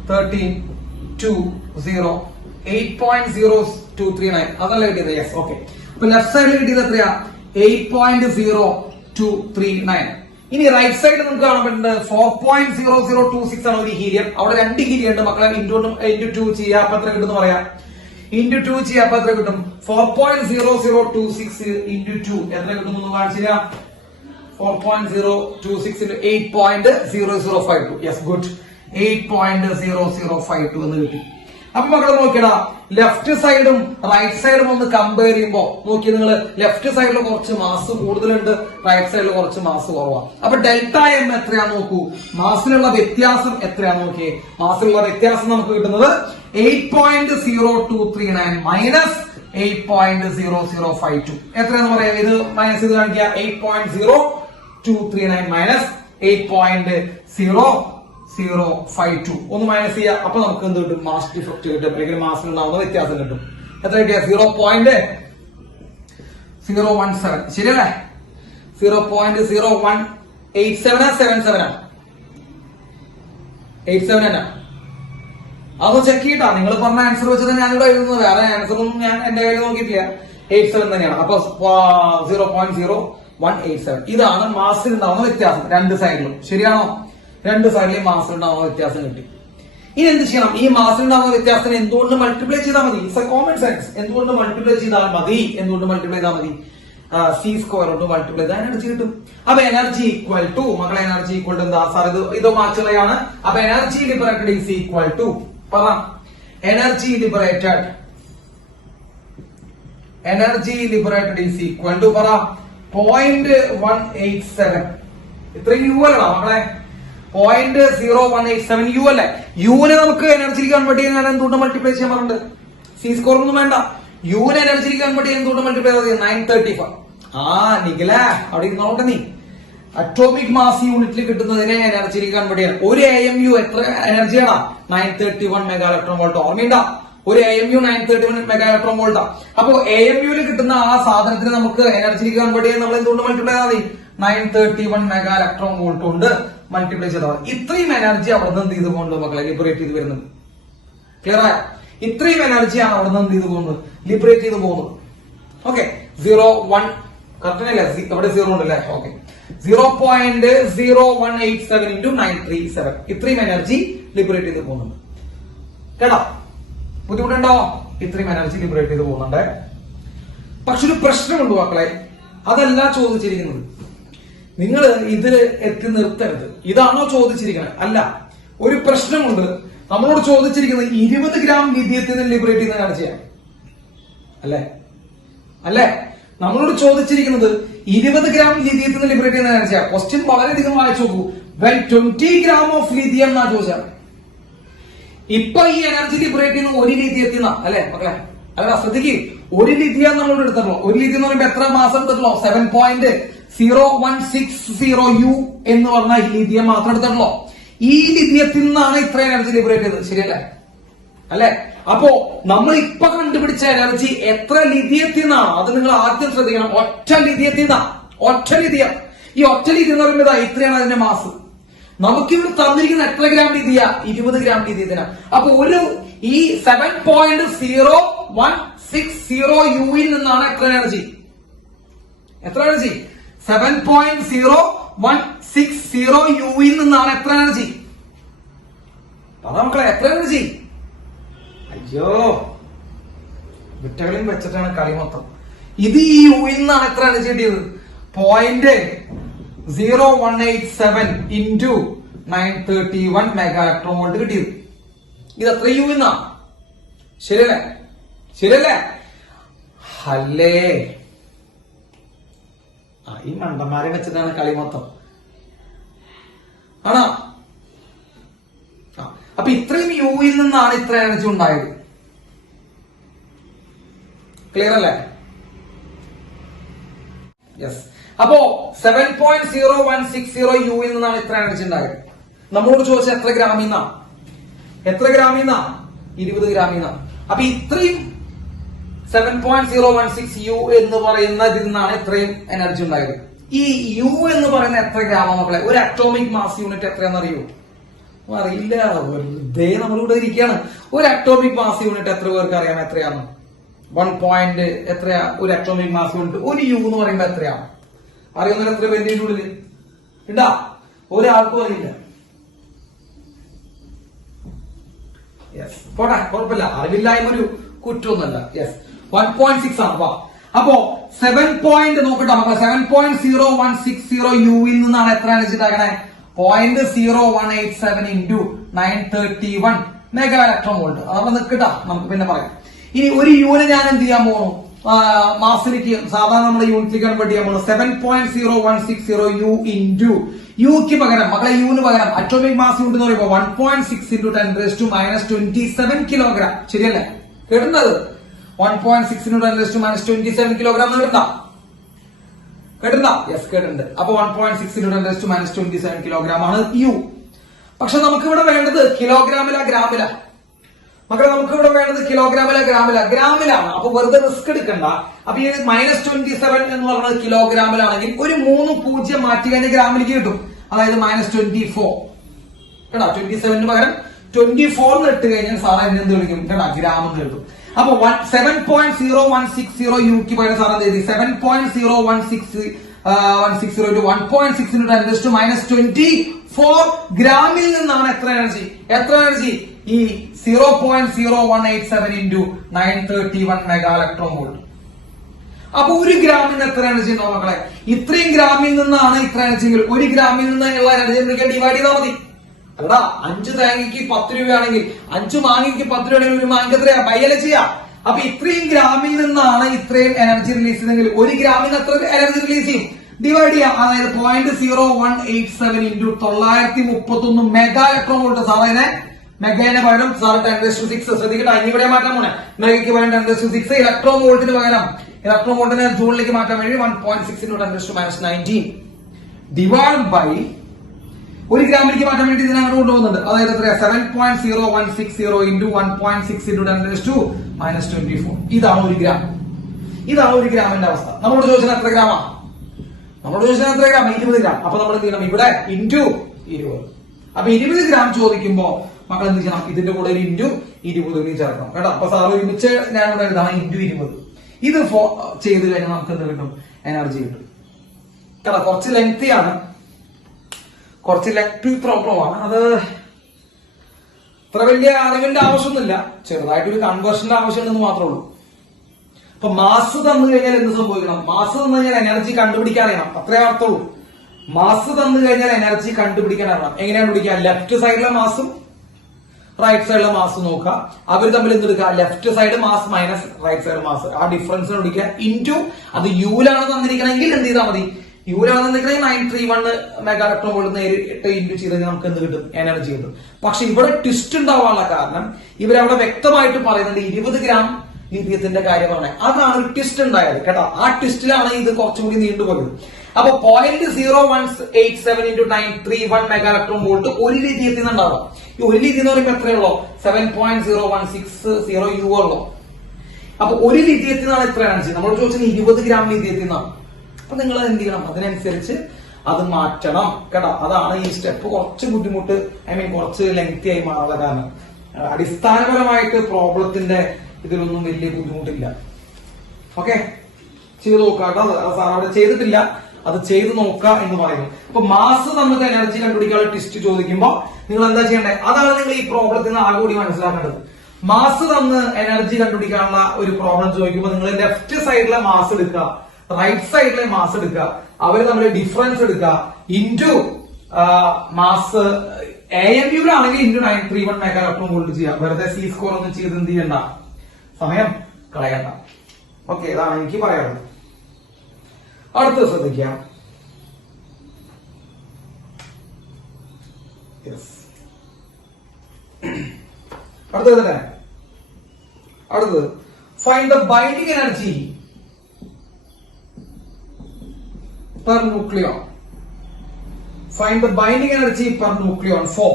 1320 8.0239 അതല്ല കിട്ടിയത്. യെസ്. ഓക്കെ. അപ്പൊ ലെഫ്റ്റ് സൈഡിൽ കിട്ടിയത് എത്രയാ? 8.0239. ഇനി റൈറ്റ് സൈഡ് നമുക്ക് കാണാൻ പറ്റുന്നത് 4.0026 ആണ് ഒരു ഹീലിയം. അവിടെ 2 ഹീലിയം ഉണ്ട് മക്കളെ. ഇൻറ്റു 2 ചെയ്യാം. അപ്പൊ എത്ര കിട്ടും പറയാം? ഇൻറ്റു 2 ചെയ്യാം. അപ്പൊ എത്ര കിട്ടും? 4.0026 ഇൻറ്റു 2 എത്ര കിട്ടും എന്ന് കാണിച്ചില്ല? 4.026 8.0052. Yes, good. 8.0052 എന്ന് കിട്ടി. അപ്പൊ മക്കളെ നോക്കിയടാ, ലെഫ്റ്റ് സൈഡും റൈറ്റ് സൈഡും ഒന്ന് കമ്പയർ ചെയ്യുമ്പോ നോക്കി നിങ്ങൾ, ലെഫ്റ്റ് സൈഡിൽ കുറച്ച് മാസ് കൂടുതലുണ്ട്, റൈറ്റ് സൈഡിൽ കുറച്ച് മാസ് കുറവാണ്. അപ്പൊ ഡെൽറ്റ എം എത്രയാന്ന് നോക്കൂ. മാസിലുള്ള വ്യത്യാസം എത്രയാന്ന് നോക്കിയേ. മാസിലുള്ള വ്യത്യാസം നമുക്ക് കിട്ടുന്നത് 8.0239 മൈനസ് 8.0052 എത്രയാന്ന് പറയാം? ഇത് മൈനസ് ചെയ്ത് കാണിക്കുക. 8.0239 മൈനസ് 8.0052 0.052 ഒന്ന് മൈനസ് ചെയ്യുക. അപ്പൊ നമുക്ക് എന്ത് കിട്ടും? മാസ് ഡിഫക്ട് കിട്ടും, അല്ലെങ്കിൽ മാസിൽ ഉണ്ടാവുന്ന വ്യത്യാസം കിട്ടും. എത്ര കിട്ടിയ? 0.017. ശരിയല്ലേ? 0.0187 87 അതൊന്ന് ചെക്ക് ചെയ്യട്ടാ. നിങ്ങൾ പറഞ്ഞ ആൻസർ വെച്ചിട്ട് ഞാനിവിടെ എഴുതുന്നത്, വേറെ ആൻസർ ഒന്നും ഞാൻ എന്റെ കയ്യിൽ നോക്കിയിട്ടില്ല. 87 തന്നെയാണ്. അപ്പൊ 0.0187 ഇതാണ് മാസിൽ ഉണ്ടാവുന്ന വ്യത്യാസം രണ്ട് സൈഡിലും. ശരിയാണോ? രണ്ട് സൈഡിലും മാസിൽ ഉണ്ടാവുന്ന വ്യത്യാസം കിട്ടി. ഇനി എന്ത് ചെയ്യണം? ഈ മാസിൽ ഉണ്ടാവുന്ന വ്യത്യാസത്തിന് എന്തുകൊണ്ട് മൾട്ടിപ്ലൈ ചെയ്താൽ മതി? It's a common sense. എന്തുകൊണ്ട് മൾട്ടിപ്ലൈ ചെയ്താൽ മതി? C സ്ക്വയർ കൊണ്ട് മൾട്ടിപ്ലൈ ചെയ്താൽ എനർജി കിട്ടും. അപ്പൊ എനർജി ഈക്വൽ ടു, മക്കളെ എനർജി ഈക്വൽ ടു എന്താ സാർ? ഇത് മാച്ചുള്ളതാണ്. അപ്പൊ energy liberated is equal to, പറ, energy liberated is equal to, പറ, 0.187. ഇത്രയും യു അല്ലടാ മക്കളെ? 0.0187 യു അല്ലേ? യുവിനെ നമുക്ക് എനർജിക്ക് കൺവേർട്ട് ചെയ്യാൻ എന്തുകൊണ്ട് മൾട്ടിപ്ലൈ ചെയ്യാൻ പറഞ്ഞിട്ടുണ്ട്? സി സ്കോർ ഒന്നും വേണ്ട. യുവിനെ എനർജിക്ക് കൺവേർട്ട് ചെയ്യാൻ എന്തുകൊണ്ട് മൾട്ടിപ്ലൈ ചെയ്തത്? 935. നിഖില അവിടെ ഇരുന്നോട്ടെ നീ. അറ്റോമിക് മാസ് യൂണിറ്റിൽ കിട്ടുന്നതിനെ എനർജിക്ക് കൺവേർട്ട് ചെയ്യാൻ ഒരു AMU എത്ര എനർജിയാണോ? 931 മെഗാ ഇലക്ട്രോൺ വോൾട്ട്. ഓർമ്മയുണ്ടാ? ഒരു AMU 931 മെഗാ ഇലക്ട്രോൺ വോൾട്ടാ. അപ്പൊ AMUവിൽ കിട്ടുന്ന ആ സാധനത്തിന് നമുക്ക് എനർജിക്ക് കൺവേർട്ട് ചെയ്യാൻ നമ്മൾ എന്തുകൊണ്ട് മൾട്ടിപ്ലൈ ചെയ്താൽ മതി? 931 മെഗാ ഇലക്ട്രോൺ വോൾട്ട് കൊണ്ട് മൾട്ടിപ്ലൈ ചെയ്താൽ മതി. ഇത്രയും എനർജി അവിടെ നിന്ന് എന്ത് ചെയ്ത് പോകുന്നത് മക്കളെ? ലിബറേറ്റ് ചെയ്ത് വരുന്നത്. ക്ലിയർ ആയ? ഇത്രയും എനർജിയാണ് അവിടെ നിന്ന് എന്ത് ചെയ്ത് പോകുന്നത്? ലിബറേറ്റ് ചെയ്ത് പോകുന്നത്. ഓക്കെ, 0.1 കറക്റ്റ് അല്ലേ? അവിടെ 0 ഉണ്ടല്ലേ? ഓക്കെ, 0.0187 into 937 ഇത്രയും എനർജി ലിബറേറ്റ് ചെയ്ത് പോകുന്നുണ്ട്. കേട്ടോ? ബുദ്ധിമുട്ടുണ്ടോ? ഇത്രയും എനർജി ലിബറേറ്റ് ചെയ്ത് പോകുന്നുണ്ട്. പക്ഷെ ഒരു പ്രശ്നമുണ്ട് മക്കളെ, അതല്ല ചോദിച്ചിരിക്കുന്നത്. നിങ്ങൾ ഇതിൽ എത്തി നിർത്തരുത്. ഇതാണോ ചോദിച്ചിരിക്കുന്നത്? അല്ല, ഒരു പ്രശ്നമുണ്ട്. നമ്മളോട് ചോദിച്ചിരിക്കുന്നത് 20 ഗ്രാം ലിഥിയത്തിന് ലിബറേറ്റ് ചെയ്യുന്ന എനർജിയാണ് അല്ലേ? നമ്മളോട് ചോദിച്ചിരിക്കുന്നത് 20 ഗ്രാം ലിഥിയത്തിന് ലിബറേറ്റ് ചെയ്യുന്ന എനർജിയാണ്. ക്വസ്റ്റ്യൻ വളരെയധികം വായിച്ചു നോക്കൂ. വെൻ 20 ഗ്രാം ഓഫ് ലിഥിയം എന്നാ ചോദിച്ചാൽ, ഇപ്പൊ ഈ എനർജി ലിബറേറ്റ് ചെയ്യുന്ന ഒരു ലിഥിയത്തിൽ നിന്നാ അല്ലെ മക്കളെ? അല്ല, ശ്രദ്ധിക്ക്, ഒരു ലിഥിയം നമ്മളോട് എടുത്തല്ലോ. ഒരു ലിഥിയം എന്ന് പറയുമ്പോൾ എത്ര മാസം എടുത്തിട്ടുള്ളോ? 7.0160 എന്ന് പറഞ്ഞ ലിഥിയം മാത്രം എടുത്തിട്ടുള്ളോ. ഈ ലിഥിയത്തിൽ നിന്നാണ് ഇത്ര എനർജി ലിബറേറ്റ് ചെയ്തത്. ശരിയല്ലേ? അല്ലെ? അപ്പോ നമ്മൾ ഇപ്പൊ കണ്ടുപിടിച്ച എനർജി എത്ര ലിഥിയത്തിൽ നിന്നാണ്? അത് നിങ്ങൾ ആദ്യം ശ്രദ്ധിക്കണം. ഒറ്റ ലിഥിയത്തിൽ നിന്നാ. ഒറ്റ ലിഥിയം. ഈ ഒറ്റ ലിഥിയം എന്ന് പറയുമ്പോൾ ഇത്രയാണ് അതിന്റെ മാസ്. നമുക്കിവിടെ തന്നിരിക്കുന്ന എത്ര ഗ്രാം ലിഥിയ? 20 ഗ്രാം ലിഥിയത്തിനാ. അപ്പൊ ഈ 7.0160 യുയിൽ നിന്നാണ് എത്ര എനർജി? 7.0160 യുയിൽ നിന്നാണ് എത്ര എനർജി? പറ മക്കളെ, എത്ര എനർജി? അയ്യോ, വിറ്റകളിൽ വെച്ചിട്ടാണ് കളി മൊത്തം. ഇത് ഈ യുയിൽ നിന്നാണ് എത്ര എനർജി കിട്ടിയത്? 0.0187 into 931 മെഗാ ഇലക്ട്രോൺ വോൾട്ട് കിട്ടിയത്. ഇത് എത്ര യു എന്നാ? ശരിയല്ലേ? അല്ലേ? ഈ മണ്ടന്മാരെ വെച്ചിട്ടാണ് കളി മൊത്തം. ആണോ? അപ്പൊ ഇത്രയും യുയിൽ നിന്നാണ് ഇത്ര എനർജി ഉണ്ടായത്. ക്ലിയർ അല്ലേ? യെസ്. അപ്പോ 7.0160 യുയിൽ നിന്നാണ് ഇത്ര എനർജി ഉണ്ടായത്. നമ്മളോട് ചോദിച്ചാൽ എത്ര ഗ്രാമീന്നാ? 20 ഗ്രാമീന്നാ. അപ്പൊ ഇത്രയും 7.016 യു എന്ന് പറയുന്ന ഇതിൽ നിന്നാണ് ഇത്രയും എനർജി ഉണ്ടായത്. ഈ യു എന്ന് പറയുന്ന എത്ര ഗ്രാമ മക്കളെ? ഒരു അറ്റോമിക് മാസ് യൂണിറ്റ് എത്രയാണെന്ന് അറിയൂ? അറിയില്ല. വെറുതെ നമ്മളിവിടെ ഇരിക്കുകയാണ്. ഒരു അറ്റോമിക് മാസ് യൂണിറ്റ് എത്ര പേർക്ക് അറിയാം? എത്രയാണ്? 1 പോയിന്റ് എത്രയാ ഒരു അറ്റോമിക് മാസ് യൂണിറ്റ്? ഒരു യു എന്ന് പറയുമ്പോ എത്രയാണ്? അറിയുന്ന എത്ര പേരുടെ ഉള്ളിൽ ഉണ്ടാ? ഒരാൾക്കും അറിയില്ല. യെസ്, പോട്ടെ, കുഴപ്പമില്ല. അറിവില്ലായ്മ ഒരു കുറ്റമൊന്നുമല്ല. യെസ്, 1.6 ആണ്. അപ്പോ 7 നോക്കട്ടെ മക്കളെ. 7.0160 യുയിൽ നിന്നാണ് എത്ര എനർജി ഉണ്ടാക്കണേ? 0.0187 into 931 മെഗാ ഇലക്ട്രോൺ വോൾട്ട്. അതവിടെ നിൽക്കട്ടാ, നമുക്ക് പിന്നെ പറയാം. ഇനി ഒരു യൂണിറ്റ് ഞാൻ എന്ത് ചെയ്യാൻ പോകുന്നു? മാസിലേക്ക് സാധാരണ നമ്മുടെ യൂണിറ്റിലേക്ക് കൺവേർട്ട് ചെയ്യാൻ പോകുന്നു. 7.0160 യു ഇൻറ്റു യുക്ക് പകരം മക്കളെ, യുവിന് പകരം അറ്റോമിക് മാസ് യൂണിറ്റ് എന്ന് പറയുമ്പോൾ 1.6 into 10⁻⁻27 കിലോഗ്രാം. ശരിയല്ലേ? കേട്ടിട്ടുണ്ടത്? 1.6 into 10⁻⁻27 കിലോഗ്രാം കേട്ടിട്ടുണ്ടോ? യെസ്, കേട്ടിട്ടുണ്ട്. അപ്പൊ 1.6 into 10⁻⁻27 കിലോഗ്രാം ആണ് യു. പക്ഷെ നമുക്ക് ഇവിടെ വേണ്ടത് കിലോഗ്രാമില ഗ്രാമില. മക്കളെ നമുക്ക് ഇവിടെ വേണ്ടത് കിലോഗ്രാമില ഗ്രാമിലാണ്. അപ്പൊ വെറുതെ റിസ്ക് എടുക്കണ്ട. അപ്പൊ ഈ -27 എന്ന് പറയുന്നത് കിലോഗ്രാമിലാണെങ്കിൽ ഒരു 3 0 മാറ്റി കഴിഞ്ഞാൽ ഗ്രാമിലേക്ക് കിട്ടും. അതായത് -24 കേട്ടോ. 27 പകരം 24 ഇട്ട് കഴിഞ്ഞാൽ സാറേ എന്ത് വിളിക്കും കേട്ടോ, ഗ്രാം എന്ന് കിട്ടും. അപ്പൊ 7.0160 യുക്ക് പകരം സാർ എന്ത് ചെയ്തി 7.0160 into 1.6 into 10⁻24 ഗ്രാമിൽ നിന്നാണ് എത്ര എനർജി ഈ 0.0187 into 931 മെഗാ ഇലക്ട്രോൺ വോൾട്ട്. അപ്പൊ ഒരു ഗ്രാമിന് എത്ര എനർജി ഉണ്ടോ മക്കളെ? ഇത്രയും ഗ്രാമിൽ നിന്നാണ് ഇത്ര എനർജി എങ്കിൽ 1 ഗ്രാമിൽ നിന്നുള്ള എനർജി ഡിവൈഡ് ചെയ്താൽ മതി. അല്ലടാ 5 തേങ്ങയ്ക്ക് 10 രൂപയാണെങ്കിൽ 5 മാങ്ങയ്ക്ക് 10 രൂപയാണെങ്കിൽ ഒരു മാങ്ങ എത്രയാ ബൈയല ചെയ്യാ. അപ്പൊ ഇത്രയും ഗ്രാമിൽ നിന്നാണ് ഇത്രയും എനർജി റിലീസ് ചെയ്തെങ്കിൽ 1 ഗ്രാമിന് എത്ര എനർജി റിലീസ് ചെയ്യും? ഡിവൈഡ് ചെയ്യാം. അതായത് 0.0187 into 931 മെഗാ ഇലക്ട്രോൺ വോൾട്ട്. സാറേ മെഗാനെ പകരം സാർ 10⁻6 ശ്രദ്ധിക്കട്ടെ, ഇവിടെ മാറ്റാൻ പോണേ. മെഗയ്ക്ക് പകരം 10⁻6 ഇലക്ട്രോൺ വോൾട്ടിന് പകരം ഇലക്ട്രോൺ വോൾട്ടിനെ ജൂളിലേക്ക് മാറ്റാൻ വേണ്ടി 1.6 into 10⁻19 ഡിവൈഡ് ബൈ 1 ഗ്രാമിലേക്ക് മാറ്റാൻ വേണ്ടി ഇതിനെ അങ്ങോട്ട് കൊണ്ടുപോകുന്നുണ്ട്. അതായത് എത്രയാ 7.0160 into 1.6 into 10⁻24. ഇതാണ് 1 ഗ്രാം. ഇതാണ് 1 ഗ്രാമിന്റെ അവസ്ഥ. നമ്മളോട് ചോദിച്ചാൽ എത്ര ഗ്രാമാ? 20 ഗ്രാം. അപ്പൊ നമ്മൾ എന്ത് ചെയ്യണം? ഇവിടെ ഇൻറ്റു 20. അപ്പൊ 20 ഗ്രാം ചോദിക്കുമ്പോ മക്കൾ എന്ത് ചെയ്യണം? ഇതിന്റെ കൂടെ ഒരു ഇൻറ്റു 20 ചേർക്കണം കേട്ടോ. അപ്പൊ സാർ ഒരുമിച്ച് ഞാൻ ഇവിടെ എഴുതാം ഇൻറ്റു 20. ഇത് ചെയ്ത് കഴിഞ്ഞാൽ നമുക്ക് എന്ത് കിട്ടും? എനർജി കിട്ടും കേട്ടോ. കുറച്ച് ലെങ്തി ആണ്, കുറച്ച് ലെങ്തി പ്രോബ്ലമാണ്. അത് അത്ര വലിയ അറിവിന്റെ ആവശ്യമൊന്നുമില്ല, ചെറുതായിട്ടൊരു കൺവേർഷന്റെ ആവശ്യമുണ്ടെന്ന് മാത്രമേ ഉള്ളൂ. അപ്പൊ മാസ് തന്നു കഴിഞ്ഞാൽ എന്ത് സംഭവിക്കണം? മാസ് തന്നു കഴിഞ്ഞാൽ എനർജി കണ്ടുപിടിക്കാൻ അറിയണം, അത്രേ അർത്ഥമുള്ളൂ. മാസ് തന്നു കഴിഞ്ഞാൽ എനർജി കണ്ടുപിടിക്കാൻ അറിയണം. എങ്ങനെയാണ് പിടിക്കുക? ലെഫ്റ്റ് സൈഡിലെ മാസും റൈറ്റ് സൈഡിലെ മാസ് നോക്കുക, അവർ തമ്മിൽ എന്തെടുക്കുക? Left side mass minus right side mass, ആ ഡിഫറൻസ് പിടിക്കുക ഇൻറ്റു അത് യൂലാണ് തന്നിരിക്കണമെങ്കിൽ എന്ത് ചെയ്താൽ മതി? യൂലാണ് തന്നിരിക്കണമെങ്കിൽ 931 മെഗാ ഇലക്ട്രോൺ വോൾട്ട് നേരിട്ട് ഇൻറ്റു ചെയ്ത് കഴിഞ്ഞാൽ നമുക്ക് എന്ത് കിട്ടും? എനർജി കിട്ടും. പക്ഷെ ഇവിടെ ട്വിസ്റ്റ് ഉണ്ടാവാനുള്ള കാരണം ഇവരവിടെ വ്യക്തമായിട്ട് പറയുന്നുണ്ട് 20 ഗ്രാം ലിഥിയത്തിന്റെ കാര്യമാണ്. അതാണ് ഒരു ട്വിസ്റ്റ് ഉണ്ടായത് കേട്ടോ. ആ ട്വിസ്റ്റിലാണ് ഇത് കുറച്ചുകൂടി നീണ്ടുപോയത്. അപ്പൊ 0.0187 into 931 മെഗാ ഇലക്ട്രോൺ വോൾട്ട് ഒരു ലിഥിയത്തിൽ നിന്നുണ്ടാവാം. ഈ ഒരു ലിഥിയം എന്ന് പറയുമ്പോൾ എത്രയുള്ളോ? 7.0160 യു ഉള്ളോ. അപ്പൊ ഒരു ലിഥിയത്തിൽ നിന്നാണ് എത്ര എനർജി? നമ്മൾ ചോദിച്ചത് 20 ഗ്രാം ലിഥിയത്തിൽ നിന്നാണ്. അപ്പൊ നിങ്ങൾ എന്ത് ചെയ്യണം? അതിനനുസരിച്ച് അത് മാറ്റണം കേട്ടോ. അതാണ് ഈ സ്റ്റെപ്പ് കുറച്ച് ബുദ്ധിമുട്ട്, കുറച്ച് ലെങ്തി ആയി മാറാനുള്ള കാരണം. അടിസ്ഥാനപരമായിട്ട് പ്രോബ്ലത്തിന്റെ ഇതിലൊന്നും വലിയ ബുദ്ധിമുട്ടില്ല. ഓക്കെ, ചെയ്ത് നോക്കാം കേട്ടോ. സാർ അവിടെ ചെയ്തിട്ടില്ല, അത് ചെയ്ത് നോക്കുക എന്ന് പറയുന്നു. അപ്പൊ മാസ് നമുക്ക് എനർജി കണ്ടുപിടിക്കാനുള്ള ടെസ്റ്റ് ചോദിക്കുമ്പോൾ നിങ്ങൾ എന്താ ചെയ്യേണ്ടത്? അതാണ് നിങ്ങൾ ഈ പ്രോബ്ലത്തിൽ നിന്ന് ആകെ കൂടി മനസ്സിലാക്കേണ്ടത്. മാസ് തന്ന് എനർജി കണ്ടുപിടിക്കാനുള്ള ഒരു പ്രോബ്ലം ചോദിക്കുമ്പോൾ നിങ്ങൾ ലെഫ്റ്റ് സൈഡിലെ മാസ് എടുക്കുക, റൈറ്റ് സൈഡിലെ മാസ് എടുക്കുക, അവർ തമ്മിൽ ഡിഫറൻസ് എടുക്കുക ഇൻറ്റു മാസ് AMUലാണെങ്കിൽ ഇൻറ്റു 931 മെഗാ ഇലക്ട്രോൺ വോൾട്ട് ചെയ്യുക. വെറുതെ സി സ്കോർ ഒന്നും ചെയ്ത് എന്ത് ചെയ്യണ്ട, സമയം കളയണ്ട. ഓക്കെ, ഇതാണ് എനിക്ക് പറയാനുള്ളത്. അടുത്തത് ശ്രദ്ധിക്കാം. അടുത്തത് find the binding energy per nucleon. Find the binding energy per nucleon for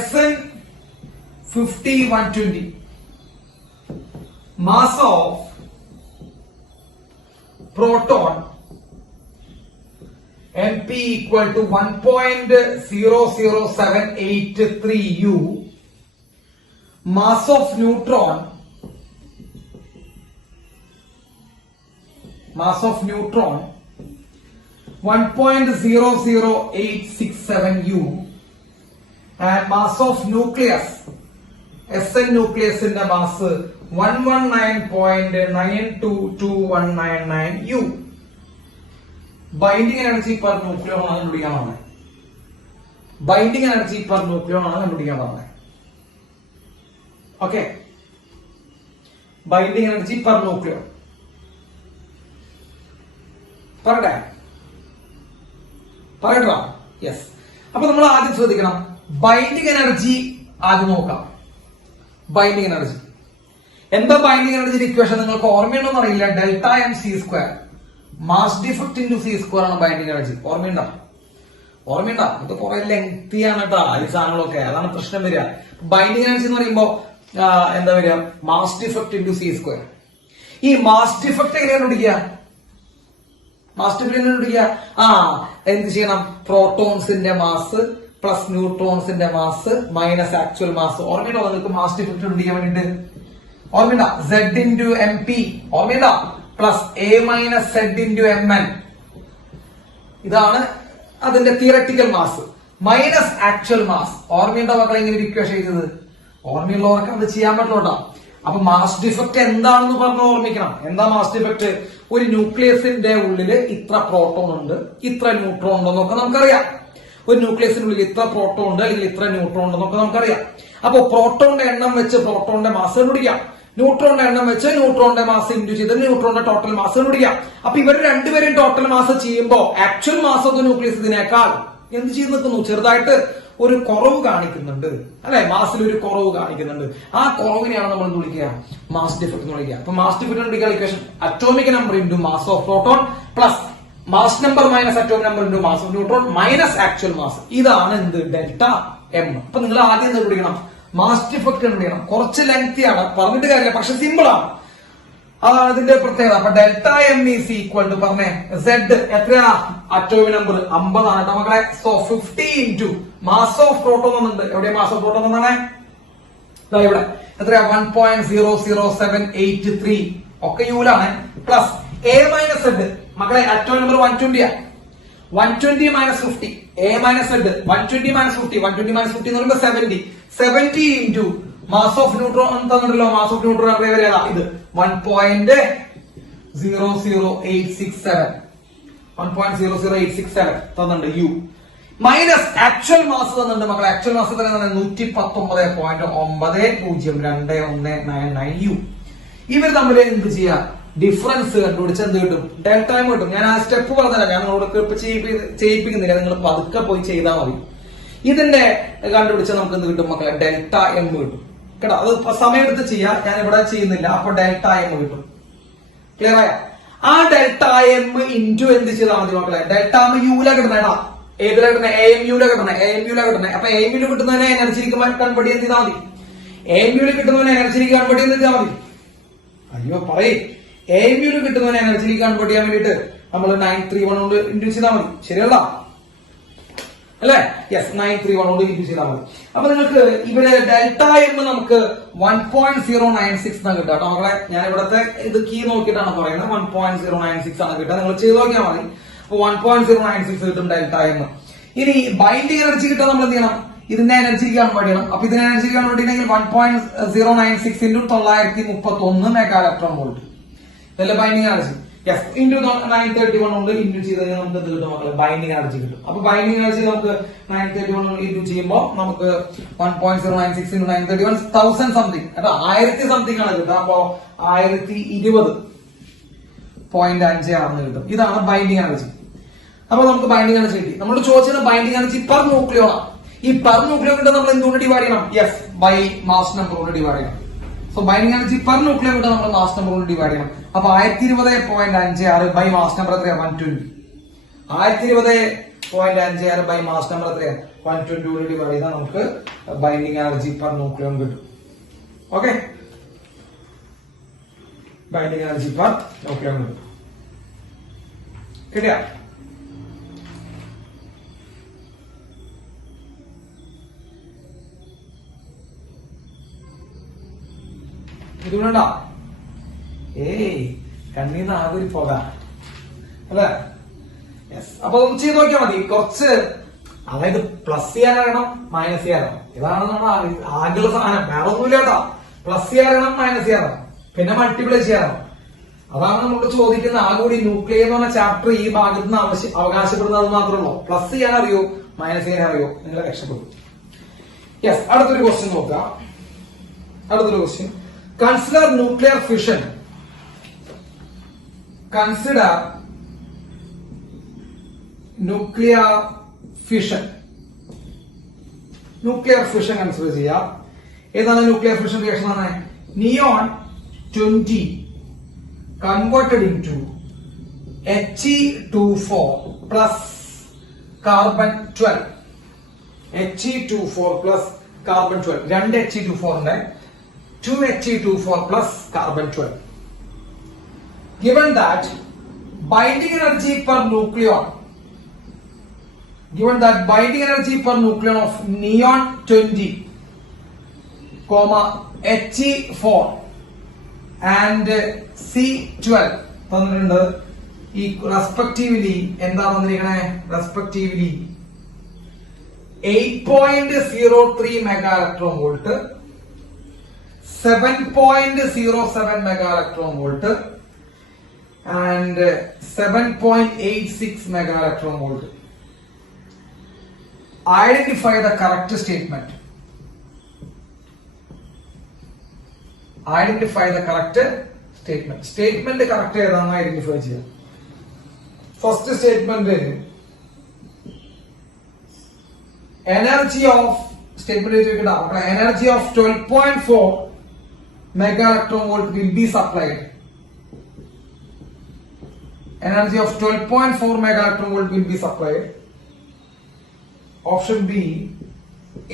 SN50-120. Mass of proton MP equal to 1.00783 U. Mass of neutron 1.00867 U, and mass of nucleus SN nucleus in the mass 119.922199 U. Binding energy per nucleon ആണ് കണ്ടുപിടിക്കാനാണ്. ബൈൻഡിങ് എനർജി പെർ ന്യൂക്ലിയോൺ ആണ് കണ്ടുപിടിക്കാനാണ്. Okay, binding energy per nucleon പറയട്ടാ. യെസ്. അപ്പൊ നമ്മൾ ആദ്യം ശ്രദ്ധിക്കണം, ബൈൻഡിങ് എനർജി ആദ്യം നോക്കാം. ബൈൻഡിങ് എനർജി എന്താ? ബൈൻഡിങ് എനർജിയുടെ ഇക്വേഷൻ നിങ്ങൾക്ക് ഓർമ്മയുണ്ടോന്ന് അറിയില്ല. Δmc², mass defect into c² ആണ് ബൈൻഡിങ് എനർജി. ഓർമ്മയുണ്ടോ? ഓർമ്മയുണ്ടോ? ഇത് കുറെ ലെങ്തിയാണ് കേട്ടോ ഈ സാധനങ്ങളൊക്കെ, അതാണ് പ്രശ്നം വരിക. ബൈൻഡിങ് എനർജി എന്ന് പറയുമ്പോ എന്താ വരിക? Mass defect into C square. ഈ മാസ് ഡിഫക്ട് എങ്ങനെയാണ് കണ്ടുപിടിക്കുക? മാസ് ഡിഫക്ട് എങ്ങനെ കണ്ടുപിടിക്കുക? എന്ത് ചെയ്യണം? പ്രോട്ടോൺസിന്റെ മാസ് പ്ലസ് ന്യൂട്രോൺസിന്റെ മാസ് മൈനസ് ആക്ച്വൽ മാസ്. ഓർമ്മയുണ്ടോ നിങ്ങൾക്ക് മാസ് ഡിഫക്ട് കണ്ടുപിടിക്കാൻ വേണ്ടിട്ട്? ഓർമ്മയുണ്ടോ? Z ഇൻറ്റു എം പി, ഓർമ്മയുണ്ടോ? Plus A minus Z into M N. ഇതാണ് അതിന്റെ theoretical mass minus actual mass. ഓർമ്മയുണ്ടോ മക്കളെ ഇങ്ങനെ ഒരു ഇക്വേഷൻ ചെയ്തത്? ഓർമ്മയുള്ളവർക്ക് അത് ചെയ്യാൻ പറ്റുള്ളൂ. അപ്പൊ മാസ് ഡിഫക്ട് എന്താണെന്ന് പറഞ്ഞ് ഓർമ്മിക്കണം. എന്താ മാസ് ഡിഫക്ട്? ഒരു ന്യൂക്ലിയസിന്റെ ഉള്ളില് ഇത്ര പ്രോട്ടോൺ ഉണ്ട്, ഇത്ര ന്യൂട്രോൺ ഉണ്ടെന്നൊക്കെ നമുക്കറിയാം. ഒരു ന്യൂക്ലിയസിന്റെ ഉള്ളിൽ ഇത്ര പ്രോട്ടോൺ ഉണ്ട് അല്ലെങ്കിൽ ഇത്ര ന്യൂട്രോൺ ഉണ്ടെന്നൊക്കെ നമുക്കറിയാം. അപ്പൊ പ്രോട്ടോണിന്റെ എണ്ണം വെച്ച് പ്രോട്ടോണിന്റെ മാസ് കണ്ടുപിടിക്കാം, ന്യൂട്രോണിന്റെ എണ്ണം വെച്ച് ന്യൂട്രോണിന്റെ മാസ് ഇൻഡ്യൂ ചെയ്ത് ന്യൂട്രോണിന്റെ ടോട്ടൽ മാസ് കണ്ടുപിടിക്കാം. അപ്പൊ ഇവർ രണ്ടുപേരും ടോട്ടൽ മാസ് ചെയ്യുമ്പോൾ ആക്ച്വൽ മാസ് ഓഫ് ന്യൂക്ലിയസ് ഇതിനേക്കാൾ എന്ത് ചെയ്ത് നിൽക്കുന്നു? ചെറുതായിട്ട് ഒരു കുറവ് കാണിക്കുന്നുണ്ട് അല്ലെ? മാസിൽ ഒരു കുറവ് കാണിക്കുന്നുണ്ട്. ആ കുറവിനെയാണ് നമ്മൾ എന്ത് വിളിക്കുക? മാസ് ഡിഫക്ട് എന്ന് വിളിക്കുക. അപ്പൊ മാസ് ഡിഫക്ട് കണ്ടുപിടിക്കാൻ equation atomic number into mass of proton plus mass number minus atomic number into mass of neutron minus actual mass. ഇതാണ് എന്ത്? Delta M. അപ്പൊ നിങ്ങൾ ആദ്യം എന്ത് പിടിക്കണം? മാസ് ഡിഫക്ട് കണ്ടുപിടിക്കണം. കുറച്ച് ലെങ്തിയാണ്, പറഞ്ഞിട്ട് കാര്യമില്ല, പക്ഷെ സിമ്പിൾ ആണ്. അതിന്റെ പ്രത്യേകത. അപ്പൊ delta M is equal to പറഞ്ഞേ സെഡ് എത്രയാ? അറ്റോമിക് നമ്പർ 50 ആണ് കേട്ടോ മക്കളെ. So 50 into mass of proton എന്നുണ്ട്. എവിടെ മാസ് ഓഫ് പ്രോട്ടോൺ എന്നാണ്? ഇവിടെ എത്രയാ? 1.00783 ഒക്കെ യൂലാണ്. പ്ലസ് എ മൈനസ് സെഡ് മക്കളെ അറ്റോമിക് നമ്പർ 120 ആണ്. 120 minus 50 A minus Z 120 minus 50 120 minus 50 എന്ന് പറയുമ്പോൾ 70 ഇൻറ്റു മാസ് ഓഫ് ന്യൂട്രോൺ തന്നിട്ടല്ലോ. മാസ് ഓഫ് ന്യൂട്രോൺ എത്ര വരെയാ? ഇത് 1.00867 തന്നിട്ടുണ്ട് യു. മൈനസ് ആക്ച്വൽ മാസ് തന്നിട്ടുണ്ട് മക്കളെ. ആക്ച്വൽ മാസ് തന്നെ 119.902199 യു. ഇവർ തമ്മിൽ എന്ത് ചെയ്യാ? ഡിഫറൻസ് കണ്ടുപിടിച്ച് എന്ത് കിട്ടും? ഡെൽറ്റ എം കിട്ടും. ഞാൻ ആ സ്റ്റെപ്പ് പറഞ്ഞില്ല, ഞാൻ നിങ്ങളോട് ഇപ്പൊ ചെയ്യിപ്പിക്കുന്നില്ല, നിങ്ങൾ പതുക്കെ പോയി ചെയ്താൽ മതി. ഇതിന്റെ കണ്ടുപിടിച്ച് നമുക്ക് എന്ത് കിട്ടും മക്കളെ? ഡെൽറ്റ എം കിട്ടും കേട്ടോ. അത് സമയമെടുത്ത് ചെയ്യാം, ഞാൻ ഇവിടെ ചെയ്യുന്നില്ല. അപ്പൊ ഡെൽറ്റ എം കിട്ടും. ക്ലിയർ ആയ? ആ ഡെൽറ്റ എം ഇൻറ്റു എന്ത് ചെയ്താൽ മതി മക്കളെ? Delta M യൂല കിട്ടണേടാ. ഏതിലാ കിട്ടണേ? എ എം യുല കിട്ടണേ. എ എം യുല കിട്ടണേ. അപ്പൊ എ എം യുല് കിട്ടുന്നതിനെ എനർജിക്ക് കൺവേർട്ട് ചെയ്ത് ചെയ്താൽ മതി. എ എം യുല് കിട്ടുന്നതിനെ എനർജിക്ക് കൺവേർട്ട് ചെയ്ത് ചെയ്താൽ മതി. അയ്യോ പറയേ. എ എം യുല് കിട്ടുന്നതിനെ എനർജിക്ക് കൺവേർട്ട് ചെയ്യാൻ വേണ്ടിയിട്ട് നമ്മൾ 931 കൊണ്ട് ഇൻഡ്യൂസ് ചെയ്താൽ മതി. ശരിയല്ല അല്ലെ? യെസ്, 931 കൊണ്ട് ഇൻഡ്യൂസ് ചെയ്താൽ മതി. അപ്പൊ നിങ്ങൾക്ക് ഇവിടെ ഡെൽറ്റ എം നമുക്ക് 1.096 എന്നാണ് കിട്ടുക കേട്ടോ മക്കളെ. ഞാൻ ഇവിടത്തെ ഇത് കീ നോക്കിയിട്ടാണ് പറയുന്നത്. 1.096 ആണ് കിട്ടുക. നിങ്ങൾ ചെയ്ത് നോക്കിയാൽ മതി. അപ്പൊ 1.096 കിട്ടും ഡെൽറ്റ എം. ഇനി ബൈൻഡിങ് എനർജി കിട്ടാൻ നമ്മൾ എന്ത് ചെയ്യണം? ഇതിന്റെ എനർജി കൺവേർട്ട് ചെയ്യണം. അപ്പൊ ഇതിന്റെ എനർജി കൺവേർട്ട് ചെയ്യണമെങ്കിൽ 1.096 ഇൻറ്റു 931 മെഗാ ഇലക്ട്രോൺ വോൾട്ട് ഇതല്ലേ ബൈൻഡിങ് എനർജി. യെസ്, ഇൻറ്റു 931 കൊണ്ട് ഇൻറ്റു ചെയ്ത് കഴിഞ്ഞാൽ നമുക്ക് എന്ത് കിട്ടും മക്കളെ? ബൈൻഡിങ് എനർജി കിട്ടും. അപ്പൊ ബൈൻഡിങ് എനർജി നമുക്ക് 931 ഇൻറ്റു ചെയ്യുമ്പോൾ നമുക്ക് 1.096 ഇൻറ്റു 931 1000 സംതിങ് കേട്ടോ, 1000 സംതിങ് ആണ് കിട്ടുക. അപ്പൊ 1020.56 കിട്ടും. ഇതാണ് ബൈൻഡിങ് എനർജി. അപ്പൊ നമുക്ക് ബൈൻഡിങ് എനർജി കിട്ടി. നമ്മൾ ചോദിച്ചത് ബൈൻഡിങ് എനർജി പെർ ന്യൂക്ലിയോ ആണ്. ഈ പെർ ന്യൂക്ലിയോ കിട്ടാൻ നമ്മൾ എന്തുകൊണ്ട് ഡിവൈഡ് ചെയ്യണം? യെസ്, ബൈ മാസ് നമ്പർ കൊണ്ട് ഡിവൈഡ് ചെയ്യണം. സോ ബൈൻഡിങ് എനർജി പെർ ന്യൂക്ലിയോ കിട്ടാൻ നമ്മൾ മാസ് നമ്പർ കൊണ്ട് ഡിവൈഡ് ചെയ്യണം. അപ്പൊ 1020.56 ബൈ മാസ് നമ്പർ എത്രയാ? 120. 1020.56 ബൈ മാസ് നമ്പർ എത്രയാ? 120 കൊണ്ട് ഡിവൈഡ് ചെയ്താൽ നമുക്ക് ബൈൻഡിങ് എനർജി പെർ ന്യൂക്ലിയോ കിട്ടും. ഓക്കെ, ബൈൻഡിങ് എനർജി പെർ ന്യൂക്ലിയോ കിട്ടും. കിട്ടിയ? ഇതുകൊണ്ടാ കണ്ണീന്ന് ആകെ ഒരു പുക അല്ലെ? യെസ്. അപ്പൊ ഒന്ന് ചെയ്ത് നോക്കിയാൽ മതി. കുറച്ച് അതായത് പ്ലസ് ചെയ്യാനറിയണം, മൈനസ് ചെയ്യാനറിയണം. ഇതാണ് നമ്മുടെ ആകെയുള്ള സാധനം. വേറെ ഒന്നുമില്ല കേട്ടോ. പ്ലസ് ചെയ്യാനറിയണം, മൈനസ് ചെയ്യാനറിയണം, പിന്നെ മൾട്ടിപ്ലൈ ചെയ്യാനറിയണം. അതാണ് നമ്മൾ ചോദിക്കുന്ന ആകെ കൂടി ന്യൂക്ലിയർ എന്ന് പറഞ്ഞ ചാപ്റ്റർ ഈ ഭാഗത്ത് നിന്ന് അവകാശപ്പെടുന്നത് മാത്രമേ ഉള്ളൂ. പ്ലസ് ചെയ്യാൻ അറിയോ, മൈനസ് ചെയ്യാൻ അറിയോ, നിങ്ങൾ രക്ഷപ്പെടും. യെസ്. അടുത്തൊരു ക്വസ്റ്റ്യൻ നോക്കാം. അടുത്തൊരു question. Consider nuclear fission. Consider nuclear fission. Nuclear fission consider ചെയ്യാം. ഏതാണ് ന്യൂക്ലിയർ ഫിഷൻ റിയാക്ഷൻ? ആണ് neon 20 converted into He24 plus carbon 12. He24 plus carbon 12. 2 He24 ഉണ്ട്. 2 He24 plus carbon 12. Given that binding energy per nucleon of neon 20, He4 and C12 തന്നിട്ടുണ്ട്. ഈ റെസ്പെക്റ്റീവ്ലി എന്താ തന്നിരിക്കണേ? Respectively 8.03 mega electron volt, 7.07 mega electron volt and 7.86 mega electron volt. Identify the correct statement. Statement correct ഏതാണെന്ന് ഐഡന്റിഫൈ ചെയ്യാം. First statement energy of 12.4 mega electron volt will be supplied. Energy of 12.4 mega electron volt will be supplied. Option B,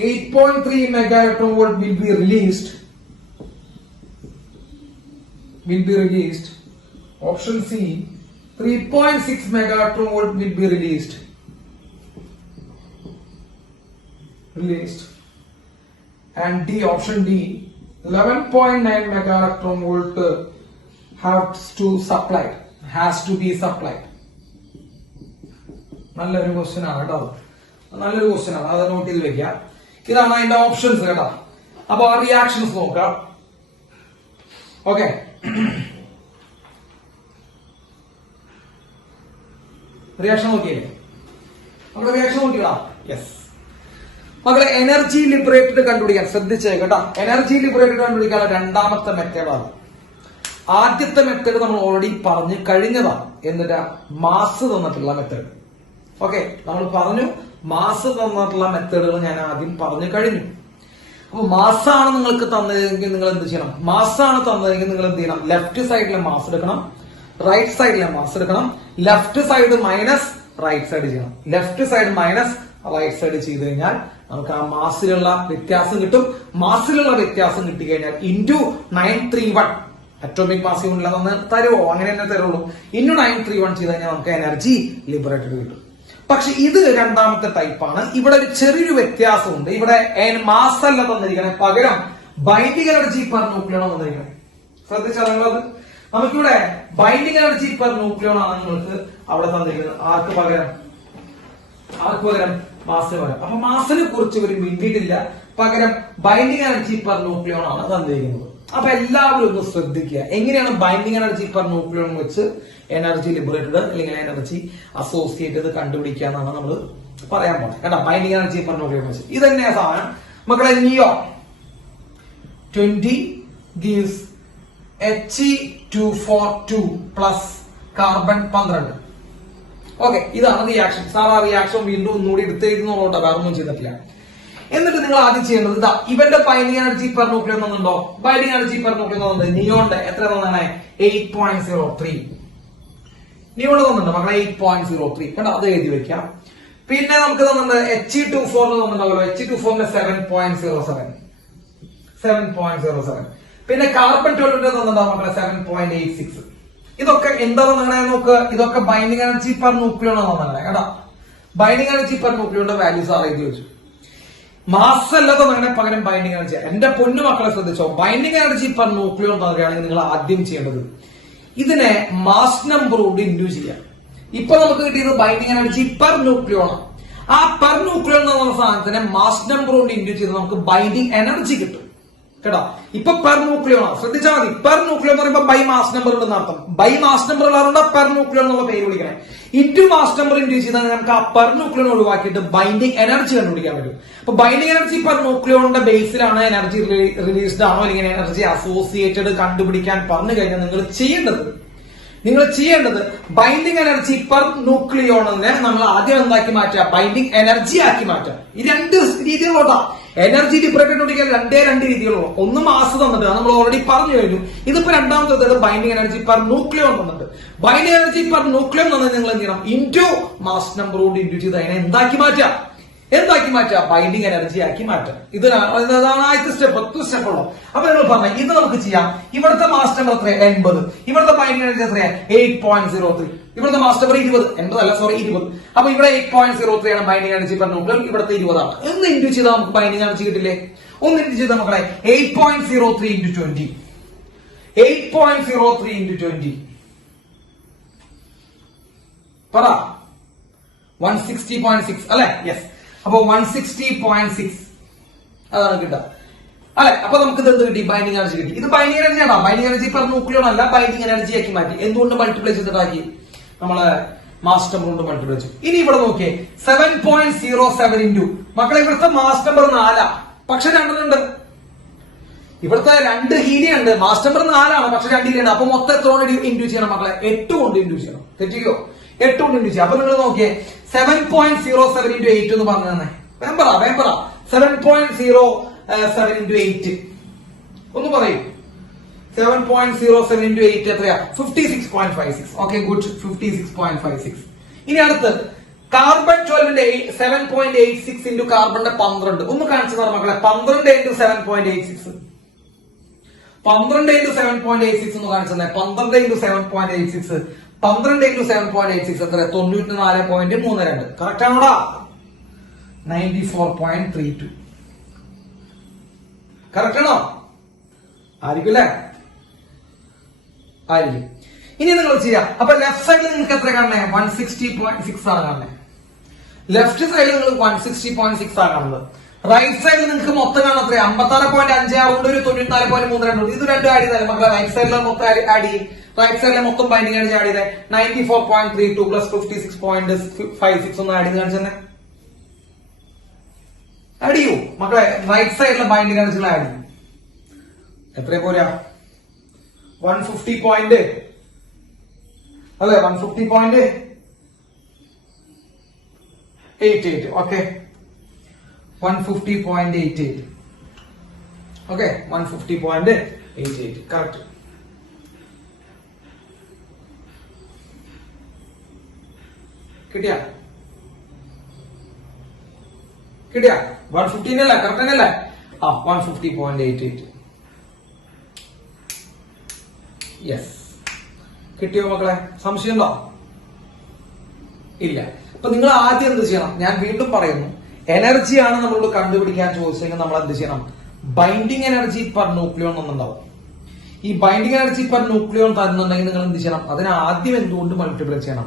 8.3 mega electron volt will be released. Option C, 3.6 mega electron volt will be released. And D, option D, 11.9 mega electron volt has to be supplied. നല്ലൊരു ക്വസ്റ്റ്യൻ ആണ് കേട്ടോ. നല്ലൊരു ക്വസ്റ്റ്യൻ ആണ്, അത് നോട്ട് ചെയ്ത് വെക്കാം. ഇതാണ് അതിന്റെ ഓപ്ഷൻസ് കേട്ടോ. അപ്പൊ ആ റിയാക്ഷൻസ് നോക്കാം. ഓക്കെ, റിയാക്ഷൻ നോക്കിയേ? നമ്മുടെ റിയാക്ഷൻ നോക്കിയടാ. യെസ് മക്കളെ, എനർജി ലിബറേറ്റഡ് കണ്ടുപിടിക്കാൻ ശ്രദ്ധിച്ചേ കേട്ടോ. എനർജി ലിബറേറ്റഡ് കണ്ടുപിടിക്കാനുള്ള രണ്ടാമത്തെ മെത്തേഡാണ്. ആദ്യത്തെ മെത്തേഡ് നമ്മൾ ഓൾറെഡി പറഞ്ഞു കഴിഞ്ഞതാണ്. എന്നിട്ട് മാസ് തന്നിട്ടുള്ള മെത്തേഡ്. ഓക്കെ, നമ്മൾ പറഞ്ഞു മാസ് തന്നിട്ടുള്ള മെത്തേഡുകൾ ഞാൻ ആദ്യം പറഞ്ഞു കഴിഞ്ഞു. അപ്പൊ മാസാണ് നിങ്ങൾക്ക് തന്നതെങ്കിൽ നിങ്ങൾ എന്ത് ചെയ്യണം? മാസാണ് തന്നതെങ്കിൽ നിങ്ങൾ എന്ത് ചെയ്യണം? ലെഫ്റ്റ് സൈഡിലെ മാസ് എടുക്കണം, റൈറ്റ് സൈഡിലെ മാസ് എടുക്കണം. Left side minus right side ചെയ്യണം. Left side minus right side ചെയ്ത് കഴിഞ്ഞാൽ നമുക്ക് ആ മാസിലുള്ള വ്യത്യാസം കിട്ടും. മാസിലുള്ള വ്യത്യാസം കിട്ടിക്കഴിഞ്ഞാൽ ഇൻറ്റു 931 അറ്റോമിക് മാസ് യൂണിറ്റ് തരുമോ? അങ്ങനെ തന്നെ തരുള്ളൂ. ഇൻറ്റു 931 ചെയ്ത് കഴിഞ്ഞാൽ നമുക്ക് എനർജി ലിബറേറ്റഡ് കിട്ടും. പക്ഷെ ഇത് രണ്ടാമത്തെ ടൈപ്പാണ്. ഇവിടെ ഒരു ചെറിയൊരു വ്യത്യാസമുണ്ട്. ഇവിടെ മാസ് അല്ല തന്നിരിക്കണേ, പകരം ബൈൻഡിങ് എനർജി പെർ ന്യൂക്ലിയോൺ തന്നിരിക്കണേ. ശ്രദ്ധിച്ചാൽ നിങ്ങളത്, നമുക്കിവിടെ ബൈൻഡിങ് എനർജി പെർ ന്യൂക്ലിയോൺ ആണ് നിങ്ങൾക്ക് അവിടെ തന്നിരിക്കുന്നത്. ആർക്ക് പകരം മാസിന് പകരം. അപ്പൊ മാസിനെ കുറിച്ച് ഇവർ മിണ്ടിയിട്ടില്ല, പകരം ബൈൻഡിങ് എനർജി പെർ ന്യൂക്ലിയോൺ ആണ് തന്നിരിക്കുന്നത്. അപ്പൊ എല്ലാവരും ഒന്ന് ശ്രദ്ധിക്കുക, എങ്ങനെയാണ് ബൈൻഡിങ് എനർജി പെർ ന്യൂക്ലിയോൺ വെച്ച് എനർജി ലിബറേറ്റഡ് അല്ലെങ്കിൽ എനർജി അസോസിയേറ്റഡ് കണ്ടുപിടിക്കുക എന്നാണ് നമ്മൾ പറയാൻ പോകുന്നത് കേട്ടോ. ബൈൻഡിങ് എനർജി പെർ ന്യൂക്ലിയോൺ വെച്ച് ഇത് തന്നെയാ സാധനം മക്കളെ. Neon 20 gives He242 plus carbon 12. Okay, ഇതാണ് റിയാക്ഷൻ. സാർ ആ റിയാക്ഷൻ വീണ്ടും ഒന്നുകൂടി എടുത്തേക്കുന്നോട്ടോ, വേറെ ഒന്നും ചെയ്തിട്ടില്ല. എന്നിട്ട് നിങ്ങൾ ആദ്യം ചെയ്യേണ്ടത് ഇതാ, ഇവന്റെ ബൈൻഡിങ് എനർജി പെർ ന്യൂക്ലിയോൺ തന്നുണ്ടോ? ബൈൻഡിങ് എനർജി പെർ ന്യൂക്ലിയോൺ തന്നത് നിയോണിന്റെ എത്ര തന്നാണ്? 8.03. നിയോണ് തന്നിട്ടുണ്ട് മക്കളെ 8.03 കേട്ടോ, അത് എഴുതി വെക്കാം. പിന്നെ നമുക്ക് തന്നിട്ടുണ്ട് He24 തന്നിട്ടുണ്ടാവല്ലോ. He24 7.07. പിന്നെ കാർബൺ 12 തന്നിട്ടുണ്ടാവും മക്കളെ 7.86. ഇതൊക്കെ എന്താ തന്നേ നോക്ക്. ഇതൊക്കെ ബൈൻഡിങ് എനർജി പെർ ന്യൂക്ലിയോൺ തന്നേ കേട്ടോ. ബൈൻഡിങ് എനർജി പെർ ന്യൂക്ലിയോണിന്റെ വാല്യൂസ് ആർ എഴുതി വെച്ചു. മാസ് അല്ലാതെ അങ്ങനെ പകരം ബൈൻഡിങ് എനർജി. എന്റെ പൊന്നു മക്കളെ ശ്രദ്ധിച്ചോ, ബൈൻഡിങ് എനർജി പെർ ന്യൂക്ലിയോൺ പറയുകയാണെങ്കിൽ നിങ്ങൾ ആദ്യം ചെയ്യേണ്ടത് ഇതിനെ മാസ് നമ്പറോട് ഇൻഡ്യൂ ചെയ്യാം. ഇപ്പൊ നമുക്ക് കിട്ടിയത് ബൈൻഡിങ് എനർജി പെർ ന്യൂക്ലിയോൺ. ആ പെർ ന്യൂക്ലിയോൺ എന്നുള്ള സാധനത്തിനെ മാസ് നമ്പറോട് ഇൻഡ്യൂ ചെയ്ത് നമുക്ക് ബൈൻഡിങ് എനർജി കിട്ടും കേട്ടോ. ഇപ്പൊ പെർ ന്യൂക്ലിയോൺ ശ്രദ്ധിച്ചാൽ മതി. പെർ ന്യൂക്ലിയോൺ എന്ന് പറയുമ്പോൾ ബൈ മാസ് നമ്പർ ഉണ്ടെന്ന് അർത്ഥം. ബൈ മാസ് നമ്പർ ഉള്ളതുകൊണ്ട് പെർ ന്യൂക്ലിയോൺ എന്നുള്ള പേര് വിളിക്കണേ. ഇൻറ്റു മാസ് നമ്പർ ഇൻഡ്യൂ ചെയ്താൽ നമുക്ക് ആ പെർ ന്യൂക്ലിയോൺ ഒഴിവാക്കിയിട്ട് ബൈൻഡിങ് എനർജി കണ്ടുപിടിക്കാൻ പറ്റും. അപ്പൊ ബൈൻഡിങ് എനർജി പെർ ന്യൂക്ലിയോണിന്റെ ബേസിലാണ് എനർജി റിലീസ്ഡ് ആണോ അല്ലെങ്കിൽ എനർജി അസോസിയേറ്റഡ് കണ്ടുപിടിക്കാൻ പറഞ്ഞു കഴിഞ്ഞാൽ നിങ്ങൾ ചെയ്യേണ്ടത് ബൈൻഡിങ് എനർജി പെർ ന്യൂക്ലിയോണിനെ നമ്മൾ ആദ്യം എന്താക്കി മാറ്റുക? ബൈൻഡിങ് എനർജി ആക്കി മാറ്റുക. ഈ രണ്ട് രീതിയിലോട്ടാ. എനർജി ലിബറേറ്റഡ് കണ്ടുപിടിക്കാൻ രണ്ട് രീതികളുള്ളൂ. ഒന്ന് മാസ് തന്നിട്ട് നമ്മൾ ഓൾറെഡി പറഞ്ഞു കഴിഞ്ഞു. ഇതിപ്പോ രണ്ടാമത്തെ ബൈൻഡിങ് എനർജി പെർ ന്യൂക്ലിയോൺ തന്നിട്ട്. ബൈൻഡിങ് എനർജി പെർ ന്യൂക്ലിയോൺ തന്നത് നിങ്ങൾ എന്ത് ചെയ്യണം? ഇൻറ്റു മാസ് നമ്പർ കൊണ്ട് ഇൻറ്റു ചെയ്ത് അതിനെ എന്താക്കി മാറ്റാം? ബൈൻഡിങ് എനർജി ആക്കി മാറ്റാം. ഇതാണ് ആദ്യത്തെ സ്റ്റെപ്പ് ഉള്ളൂ. അപ്പൊ നിങ്ങൾ പറഞ്ഞ ഇത് നമുക്ക് ചെയ്യാം. ഇവിടുത്തെ മാസ് നമ്പർ എത്രയാണ്? 80. ഇവിടുത്തെ ബൈൻഡിങ് എനർജി എത്രയാണ്? 8.03. ഇവിടുത്തെ മാസ് നമ്പർ 20. 20. അപ്പൊ ഇവിടെ 8.03 ആണ് ബൈൻഡിങ് എനർജി പെർ ന്യൂക്ലിയർ. ഇവിടുത്തെ 20 ആണ്. ഒന്ന് ഇൻറ്റു ചെയ്താൽ നമുക്ക് ബൈൻഡിങ് എനർജി കിട്ടില്ലേ? ഒന്ന് ഇൻറ്റു ചെയ്താൽ മക്കളെ 8.03 into 20. 8.03 into 20. പറ 160.6 അല്ലെ? യെസ്. അപ്പൊ 160.6 അതാണ് കിട്ടുക അല്ലെ? അപ്പൊ നമുക്ക് ഇത് എന്ത് കിട്ടി? ബൈൻഡിങ് എനർജി കിട്ടി. ഇത് ബൈൻഡിങ് എനർജി ആണോ? ബൈൻഡിങ് എനർജി പെർ ന്യൂക്ലിയോൺ അല്ല, ബൈൻഡിങ് എനർജി ആക്കി മാറ്റി. എന്തുകൊണ്ട് മൾട്ടിപ്ലൈ ചെയ്തിട്ടാക്കി? നമ്മള് മാസ് നമ്പർ കൊണ്ട് മൾട്ടിപ്ലൈ ചെയ്തു. ഇനി ഇവിടെ നോക്കിയേ 7.07 ഇൻറ്റു മക്കളെ ഇവിടുത്തെ മാസ് നമ്പർ 4, പക്ഷെ രണ്ടെണ്ണുണ്ട്. ഇവിടുത്തെ 2 ഹീലിയം ഉണ്ട്. മാസ് നമ്പർ 4 ആണ്, പക്ഷെ 2 ഹീലിയം ഉണ്ട്. അപ്പൊ മൊത്തം എത്ര കൊണ്ട് ഇൻഡ്യൂ ചെയ്യണം മക്കളെ? 8 കൊണ്ട് ഇൻഡ്യൂ ചെയ്യണം. തെറ്റിയോ? 8 കൊണ്ട് ഇൻഡ്യൂ ചെയ്യാം. അപ്പൊ നിങ്ങൾ നോക്കിയേ 7.07 into 8 എന്ന് പറഞ്ഞു തന്നെ. വേം പറ 7.07 into 8 ഒന്ന് പറയൂ. 7.07 into 8 എത്രയാ? 56.56. Okay good. 56.56. ഇനി അടുത്ത് കാർബൺ 12ന്റെ 7.86 into കാർബണിന്റെ 12. ഒന്ന് കാണിച്ചു തരാം മക്കളെ. 12 into 7.86. 12 into 7.86 ഒന്ന് കാണിച്ചു തന്നെ. 12 into 7.86. 12 into 7.86 എത്ര? 94.32. കറക്റ്റ് ആണോടാ? 94.32. കറക്റ്റ് ആണോ? ആയിരിക്കും അല്ലേ? ആയിരിക്കും. ഇനി നിങ്ങൾ ചെയ്യാം. അപ്പൊ ലെഫ്റ്റ് സൈഡിൽ നിങ്ങൾക്ക് എത്ര കാണണേ? 160.6 ആണ് കാണണേ. ലെഫ്റ്റ് സൈഡിൽ നിങ്ങൾ 160.6 ആണ് കാണുന്നത്. റൈറ്റ് സൈഡിൽ നിങ്ങൾക്ക് മൊത്തം കാണാൻ എത്ര? 56.56 ഉണ്ട്, ഒരു 94.32 ഉണ്ട്. ഇത് രണ്ടും ആഡ് ചെയ്താലും മക്കളെ റൈറ്റ് സൈഡിലെ മൊത്തം ആഡ് ചെയ്യും. റൈറ്റ് സൈഡിലെ മൊത്തം ബൈൻഡിങ് എനർജി ആഡ് ചെയ്തേ. 94.32 പ്ലസ് 56.56 ഒന്ന് ആഡ് ചെയ്ത് കാണിച്ചെന്നെ. ആഡ് ചെയ്യൂ മക്കളെ. റൈറ്റ് സൈഡിലെ ബൈൻഡിങ് എനർജികൾ ആഡ് ചെയ്യും. എത്ര പോരാ? 150 പോയിന്റ് അല്ലെ? 150.88. ഓക്കെ 150.88. ഓക്കെ 150.88. കറക്റ്റ്. കിട്ടിയ 150 അല്ലേ? കറക്റ്റ് തന്നെയല്ലേ? 150.88. യെസ്. കിട്ടിയോ മക്കളെ? സംശയമുണ്ടോ? ഇല്ല. അപ്പൊ നിങ്ങൾ ആദ്യം എന്ത് ചെയ്യണം? ഞാൻ വീണ്ടും പറയുന്നു, എനർജിയാണ് നമ്മളോട് കണ്ടുപിടിക്കാൻ ചോദിച്ചെങ്കിൽ നമ്മൾ എന്ത് ചെയ്യണം? ബൈൻഡിങ് എനർജി പെർ ന്യൂക്ലിയോൺ എന്നുണ്ടാവും. ഈ ബൈൻഡിങ് എനർജി പെർ ന്യൂക്ലിയോൺ തരുന്നുണ്ടെങ്കിൽ നിങ്ങൾ എന്ത് ചെയ്യണം? അതിനെ ആദ്യം എന്തുകൊണ്ട് മൾട്ടിപ്ലൈ ചെയ്യണം?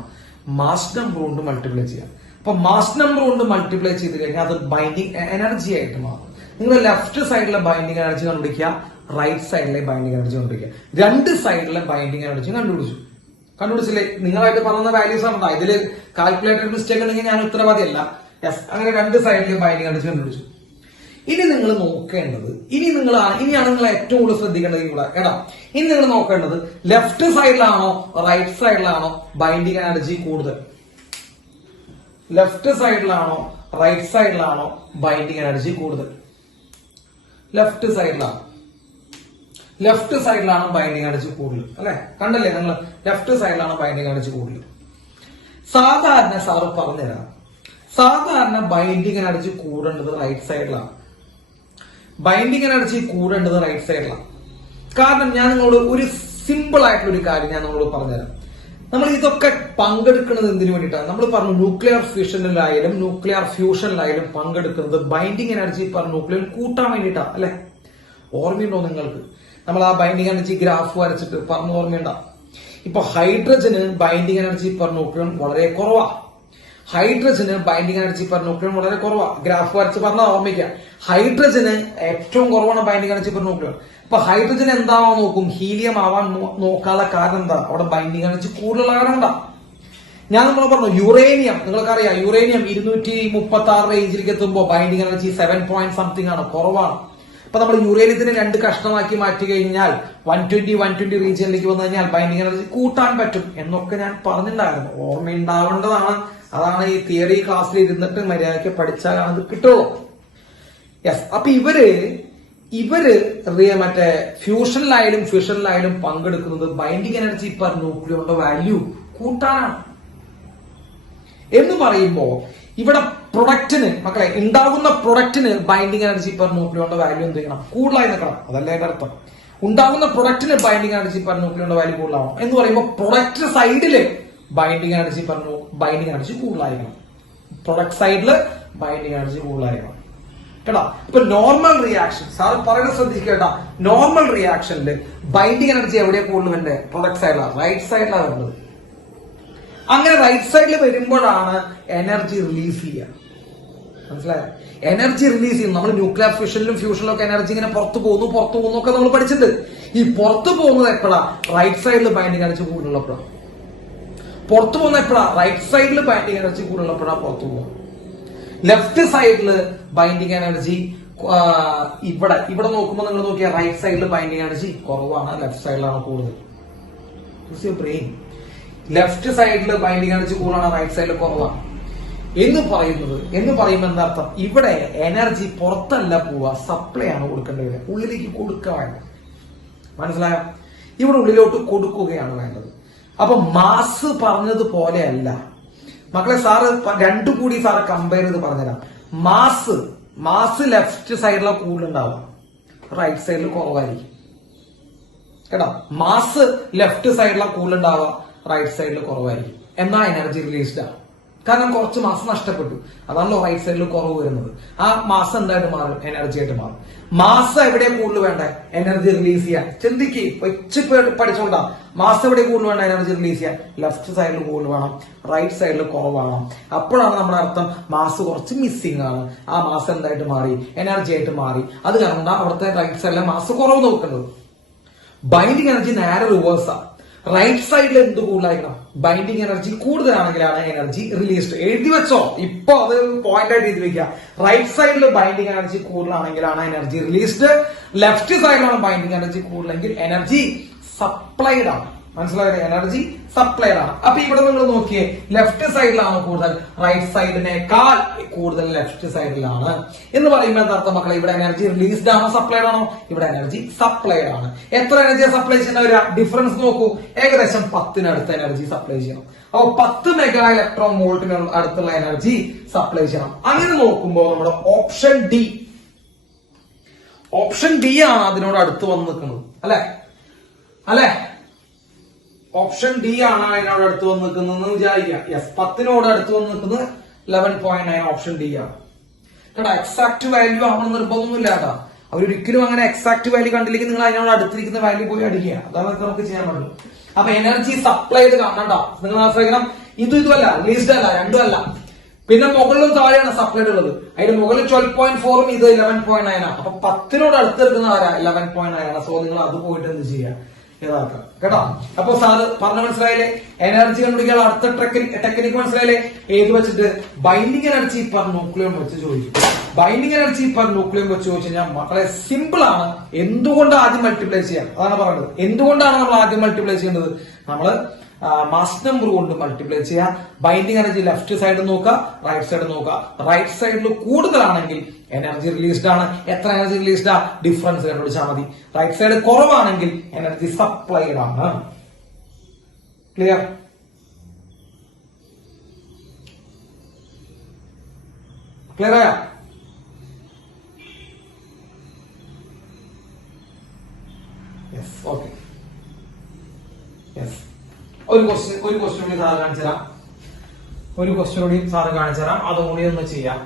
മാസ് നമ്പർ കൊണ്ട് മൾട്ടിപ്ലൈ ചെയ്യാം. അപ്പൊ മാസ് നമ്പർ കൊണ്ട് മൾട്ടിപ്ലൈ ചെയ്ത് കഴിഞ്ഞാൽ അത് ബൈൻഡിങ് എനർജി ആയിട്ട് മാറും. നിങ്ങൾ ലെഫ്റ്റ് സൈഡിലെ ബൈൻഡിങ് എനർജി കണ്ടുപിടിക്കുക, റൈറ്റ് സൈഡിലെ ബൈൻഡിങ് എനർജി കണ്ടുപിടിക്കുക. രണ്ട് സൈഡിലെ ബൈൻഡിങ് എനർജി കണ്ടുപിടിച്ചില്ലേ? നിങ്ങളായിട്ട് പറയുന്ന വാല്യൂസ് ആണ്. ഇതില് കാൽക്കുലേറ്റഡ് മിസ്റ്റേക്ക് ഉണ്ടെങ്കിൽ ഞാൻ ഉത്തരവാദിയല്ല. യെസ്. അങ്ങനെ രണ്ട് സൈഡിലെ ബൈൻഡിങ് എനർജി കണ്ടുപിടിച്ചു. ഇനി നിങ്ങൾ നോക്കേണ്ടത്, ഇനിയാണ് നിങ്ങൾ ഏറ്റവും കൂടുതൽ ശ്രദ്ധിക്കേണ്ടത് ഇവിടെ എടാ. ഇനി നിങ്ങൾ നോക്കേണ്ടത് ലെഫ്റ്റ് സൈഡിലാണോ റൈറ്റ് സൈഡിലാണോ ബൈൻഡിങ് എനർജി കൂടുതൽ? ലെഫ്റ്റ് സൈഡിലാണോ റൈറ്റ് സൈഡിലാണോ ബൈൻഡിങ് എനർജി കൂടുതൽ? ലെഫ്റ്റ് സൈഡിലാണ്. ലെഫ്റ്റ് സൈഡിലാണ് ബൈൻഡിങ് എനർജി കൂടുതൽ അല്ലെ? കണ്ടല്ലേ നിങ്ങൾ? ലെഫ്റ്റ് സൈഡിലാണ് ബൈൻഡിങ് എനർജി കൂടുതൽ. സാധാരണ സാറ് പറഞ്ഞുതരാം, സാധാരണ ബൈൻഡിങ് എനർജി കൂടേണ്ടത് റൈറ്റ് സൈഡിലാണ്. ബൈൻഡിങ് എനർജി കൂടേണ്ടത് റൈറ്റ് സൈഡിലാണ്. കാരണം ഞാൻ നിങ്ങളോട് ഒരു സിമ്പിൾ ആയിട്ടുള്ള ഒരു കാര്യം ഞാൻ നിങ്ങളോട് പറഞ്ഞുതരാം. നമ്മൾ ഇതൊക്കെ പങ്കെടുക്കുന്നത് എന്തിനു വേണ്ടിയിട്ടാണ്? നമ്മൾ പറഞ്ഞു ന്യൂക്ലിയർ ഫിഷനിലായാലും ന്യൂക്ലിയർ ഫ്യൂഷനിലായാലും പങ്കെടുക്കുന്നത് ബൈൻഡിങ് എനർജി പെർ ന്യൂക്ലിയർ കൂട്ടാൻ വേണ്ടിയിട്ടാണ് അല്ലെ? ഓർമ്മയുണ്ടോ നിങ്ങൾക്ക്? നമ്മൾ ആ ബൈൻഡിങ് എനർജി ഗ്രാഫ് വരച്ചിട്ട് പറഞ്ഞ ഓർമ്മയുണ്ടോ? ഇപ്പൊ ഹൈഡ്രജന് ബൈൻഡിങ് എനർജി പെർ ന്യൂക്ലിയർ വളരെ കുറവാ. ഹൈഡ്രജന് ബൈൻഡിങ് എനർജി പെർ ന്യൂക്ലിയർ വളരെ കുറവാ. ഗ്രാഫ് വരച്ച് പറഞ്ഞാൽ ഓർമ്മിക്കുക. ഹൈഡ്രജന് ഏറ്റവും കുറവാണ് ബൈൻഡിങ് എനർജി പെർ ന്യൂക്ലിയർ. അപ്പൊ ഹൈഡ്രജൻ എന്താവാൻ നോക്കും? ഹീലിയം ആവാൻ നോക്കാനുള്ള കാരണം എന്താ? അവിടെ ബൈൻഡിങ് എനർജി കൂടുതലുള്ള കാരണം എന്താ? ഞാൻ നമ്മൾ പറഞ്ഞു യുറേനിയം, നിങ്ങൾക്കറിയാം യുറേനിയം 236 റേഞ്ചിലേക്ക് എത്തുമ്പോൾ ബൈൻഡിങ് എനർജി 7 ആണ്, കുറവാണ്. അപ്പൊ നമ്മൾ യുറേനിയത്തിനെ 2 കഷ്ണമാക്കി മാറ്റി കഴിഞ്ഞാൽ 120 റീജിയനിലേക്ക് വന്നു കഴിഞ്ഞാൽ ബൈൻഡിങ് എനർജി കൂട്ടാൻ പറ്റും എന്നൊക്കെ ഞാൻ പറഞ്ഞിട്ടുണ്ടായിരുന്നു. ഓർമ്മയുണ്ടാവേണ്ടതാണ്. അതാണ് ഈ തിയറി ക്ലാസ്സിൽ ഇരുന്നിട്ട് മര്യാദയ്ക്ക് പഠിച്ചാൽ അത് കിട്ടുള്ളൂ. യെസ്. അപ്പൊ ഇവര് മറ്റേ ഫ്യൂഷനിലായാലും ഫിഷനിലായാലും പങ്കെടുക്കുന്നത് ബൈൻഡിങ് എനർജി പെർ ന്യൂക്ലിയോന്റെ വാല്യൂ കൂട്ടാനാണ്. എന്ന് പറയുമ്പോ ഇവിടെ പ്രൊഡക്റ്റിന് മക്കളെ ഉണ്ടാകുന്ന പ്രൊഡക്റ്റിന് ബൈൻഡിങ് എനർജി പെർ ന്യൂക്ലിയോന്റെ വാല്യൂ എന്ത് ചെയ്യണം? കൂടുതലായി നിൽക്കണം. അതല്ല എന്റെ അർത്ഥം. ഉണ്ടാകുന്ന പ്രൊഡക്റ്റിന് ബൈൻഡിങ് എനർജി പെർ ന്യൂക്ലിയോന്റെ വാല്യൂ കൂടുതലാവണം എന്ന് പറയുമ്പോൾ പ്രൊഡക്റ്റ് സൈഡില് ബൈൻഡിങ് എനർജി കൂടുതലായിരിക്കണം. പ്രൊഡക്റ്റ് സൈഡില് ബൈൻഡിങ് എനർജി കൂടുതലായിരിക്കണം കേട്ടാ. ഇപ്പൊ നോർമൽ റിയാക്ഷൻ സാർ പറയുന്നത് ശ്രദ്ധിക്കേട്ടാ. നോർമൽ റിയാക്ഷനിൽ ബൈൻഡിങ് എനർജി എവിടെയാ കൂടുതൽ വേണ്ടത്? പ്രൊഡക്റ്റ് സൈഡിലാണ്, റൈറ്റ് സൈഡിലാണ് വേണ്ടത്. അങ്ങനെ റൈറ്റ് സൈഡിൽ വരുമ്പോഴാണ് എനർജി റിലീസ് ചെയ്യുക. മനസ്സിലായോ? എനർജി റിലീസ് ചെയ്യും. നമ്മൾ ന്യൂക്ലിയർ ഫിഷനിലും ഫ്യൂഷനിലും ഒക്കെ എനർജി ഇങ്ങനെ പുറത്തു പോകുന്നു ഒക്കെ നമ്മൾ പഠിച്ചിട്ടുണ്ട്. ഈ പുറത്തു പോകുന്നത് എപ്പോഴാ? റൈറ്റ് സൈഡിൽ ബൈൻഡിങ് എനർജി കൂടുതലുള്ളപ്പോഴാണ് പുറത്തു പോകുന്ന. എപ്പോഴാ? റൈറ്റ് സൈഡിൽ ബൈൻഡിങ് എനർജി കൂടുതലുള്ളപ്പോഴാണ് പുറത്തു പോകുന്നത്. ലെഫ്റ്റ് സൈഡില് ബൈൻഡിങ് എനർജി ഇവിടെ നോക്കുമ്പോൾ നിങ്ങൾ നോക്കിയാൽ റൈറ്റ് സൈഡിൽ ബൈൻഡിങ് എനർജി കുറവാണ്, ലെഫ്റ്റ് സൈഡിലാണ് കൂടുതൽ. ബ്രെയിൻ ലെഫ്റ്റ് സൈഡിൽ ബൈൻഡിങ് എനർജി കൂടുതലാണ്, റൈറ്റ് സൈഡിൽ കുറവാണ് എന്ന് പറയുമ്പോൾ എന്താ അർത്ഥം? ഇവിടെ എനർജി പുറത്തല്ല പോവുക, സപ്ലൈ ആണ് കൊടുക്കേണ്ടത്, ഉള്ളിലേക്ക് കൊടുക്കുക വേണ്ടത്. മനസ്സിലായോ? ഇവിടെ ഉള്ളിലോട്ട് കൊടുക്കുകയാണ് വേണ്ടത്. അപ്പൊ മാസ് പറഞ്ഞതുപോലെയല്ല മക്കളെ. സാറ് രണ്ടു കൂടി സാറ് കമ്പയർ ചെയ്ത് പറഞ്ഞുതരാം. മാസ് ലെഫ്റ്റ് സൈഡിലാണ് കൂടുതലുണ്ടാവുക, റൈറ്റ് സൈഡിൽ കുറവായിരിക്കും കേട്ടോ. മാസ് ലെഫ്റ്റ് സൈഡിലാണ് കൂടുതലുണ്ടാവുക, റൈറ്റ് സൈഡിൽ കുറവായിരിക്കും. എന്നാ എനർജി റിലീസ്ഡ് ആണ്. കാരണം കുറച്ച് മാസ് നഷ്ടപ്പെട്ടു, അതാണല്ലോ റൈറ്റ് സൈഡിൽ കുറവ് വരുന്നത്. ആ മാസ് എന്തായിട്ട് മാറും? എനർജി ആയിട്ട് മാറും. മാസ് എവിടെ കൂടുതൽ വേണ്ട? എനർജി റിലീസ് ചെയ്യാൻ. ചിന്തിക്ക് വെച്ച് പഠിച്ചോണ്ടാ. മാസ് എവിടെ കൂടുതൽ വേണ്ട? എനർജി റിലീസ് ചെയ്യാൻ. ലെഫ്റ്റ് സൈഡിൽ കൂടുതൽ വേണം, റൈറ്റ് സൈഡിൽ കുറവാണ്. അപ്പോഴാണ് നമ്മുടെ അർത്ഥം മാസ് കുറച്ച് മിസ്സിംഗ് ആണ്. ആ മാസ് എന്തായിട്ട് മാറി? എനർജി ആയിട്ട് മാറി. അത് കാരണം അവിടുത്തെ റൈറ്റ് സൈഡിലെ മാസ് കുറവ് നോക്കുന്നത്. ബൈൻഡിങ് എനർജി നേരെ റിവേഴ്സാ. റൈറ്റ് സൈഡിൽ എന്ത് കൂടുതലായിരിക്കണം? ബൈൻഡിങ് എനർജി കൂടുതലാണെങ്കിലാണ് എനർജി റിലീസ്ഡ്. എഴുതി വെച്ചോ, ഇപ്പൊ അത് പോയിന്റ് ആയിട്ട് എഴുതി വെക്കുക. റൈറ്റ് സൈഡിൽ ബൈൻഡിങ് എനർജി കൂടുതലാണെങ്കിലാണ് എനർജി റിലീസ്ഡ്. ലെഫ്റ്റ് സൈഡിലാണ് ബൈൻഡിങ് എനർജി കൂടുതലെങ്കിൽ എനർജി സപ്ലൈഡ് ആണ്. മനസ്സിലായത്? എനർജി സപ്ലൈഡ് ആണ്. അപ്പൊ ഇവിടെ നിങ്ങൾ നോക്കിയേ, ലെഫ്റ്റ് സൈഡിലാണ് കൂടുതൽ, റൈറ്റ് സൈഡിനേക്കാൾ കൂടുതൽ ലെഫ്റ്റ് സൈഡിലാണ് എന്ന് പറയുമ്പോൾ എന്താ മക്കളെ? ഇവിടെ എനർജി റിലീസ്ഡ് ആണോ സപ്ലൈഡ് ആണോ? ഇവിടെ എനർജി സപ്ലൈഡ് ആണ്. എത്ര എനർജി സപ്ലൈ ചെയ്യുന്ന ഒരു ഡിഫറൻസ് നോക്കൂ. ഏകദേശം 10 എനർജി സപ്ലൈ ചെയ്യണം. അപ്പൊ 10 മെഗാ ഇലക്ട്രോൺ വോൾട്ടിന് അടുത്തുള്ള എനർജി സപ്ലൈ ചെയ്യണം. അങ്ങനെ നോക്കുമ്പോൾ നമ്മുടെ ഓപ്ഷൻ ഡി ആണ് അതിനോട് അടുത്ത് വന്ന് നിൽക്കുന്നത്. അല്ലെ? ഓപ്ഷൻ ഡി ആണ് അതിനോട് അടുത്ത് വന്ന് നിൽക്കുന്നതെന്ന് വിചാരിക്കുക. യെസ്, 10 അടുത്ത് വന്ന് നിൽക്കുന്നത് 11.9 ഓപ്ഷൻ ഡി ആണ് കേട്ടോ. എക്സാക്ട് വാല്യൂ ആവണം നിർബന്ധമൊന്നുമില്ല കേട്ടോ. അവരൊരിക്കലും അങ്ങനെ എക്സാക്ട് വാല്യൂ കണ്ടില്ലെങ്കിൽ നിങ്ങൾ അതിനോട് അടുത്തിരിക്കുന്ന വാല്യൂ പോയി അടിക്കുക. അതാണ് നമുക്ക് ചെയ്യാൻ പറ്റുള്ളൂ. അപ്പൊ എനർജി സപ്ലൈഡ് കാണണ്ട. നിങ്ങൾ ആശ്രയിക്കണം. ഇതുമല്ല, റിലീസ്ഡ് അല്ല, രണ്ടും അല്ല. പിന്നെ മുകളിലും താഴെയാണ് സപ്ലൈഡ് ഉള്ളത്. അതിന്റെ മുകളിൽ 12.4 ഇത് 11.9 ആണ്. അപ്പൊ 10 അടുത്ത് നിൽക്കുന്ന ആരാ? 11.9 ആണ്. സോ നിങ്ങൾ അത് പോയിട്ട് എന്ത് ചെയ്യുക? യഥാർത്ഥം കേട്ടോ. അപ്പൊ സാറ് പറഞ്ഞ മനസ്സിലായില്ലേ? എനർജി കണ്ടുപിടിക്കാൻ അടുത്ത ടെക്നിക്ക് മനസ്സിലായില്ലേ? ഏത് വെച്ചിട്ട്? ബൈൻഡിങ് എനർജി പെർ ന്യൂക്ലിയം വെച്ച് ചോദിച്ചു. ബൈൻഡിങ് എനർജി പെർ ന്യൂക്ലിയം വെച്ച് ചോദിച്ചു കഴിഞ്ഞാൽ മക്കളെ സിമ്പിൾ ആണ്. എന്തുകൊണ്ട് ആദ്യം മൾട്ടിപ്ലൈ ചെയ്യാം? അതാണ് പറയുന്നത്. എന്തുകൊണ്ടാണ് നമ്മൾ ആദ്യം മൾട്ടിപ്ലൈ ചെയ്യേണ്ടത്? നമ്മള് മാസ് നമ്പർ കൊണ്ട് മൾട്ടിപ്ലൈ ചെയ്യാം. ബൈൻഡിങ് എനർജി ലെഫ്റ്റ് സൈഡ് നോക്കുക, റൈറ്റ് സൈഡ് നോക്കുക. റൈറ്റ് സൈഡിൽ കൂടുതലാണെങ്കിൽ എനർജി റിലീസ്ഡ് ആണ്. എത്ര എനർജി റിലീസ്ഡ് ആ? ഡിഫറൻസ് കണ്ടുപിടിച്ചാൽ മതി. റൈറ്റ് സൈഡ് കുറവാണെങ്കിൽ എനർജി സപ്ലൈഡ് ആണ്. ക്ലിയർ? ക്ലിയർ ആയ? Yes, okay. യെസ്, ഒരു ക്വസ്റ്റ്യൻ കൂടി സാറ് കാണിച്ചുതരാം. അതും കൂടി ഒന്ന് ചെയ്യാം.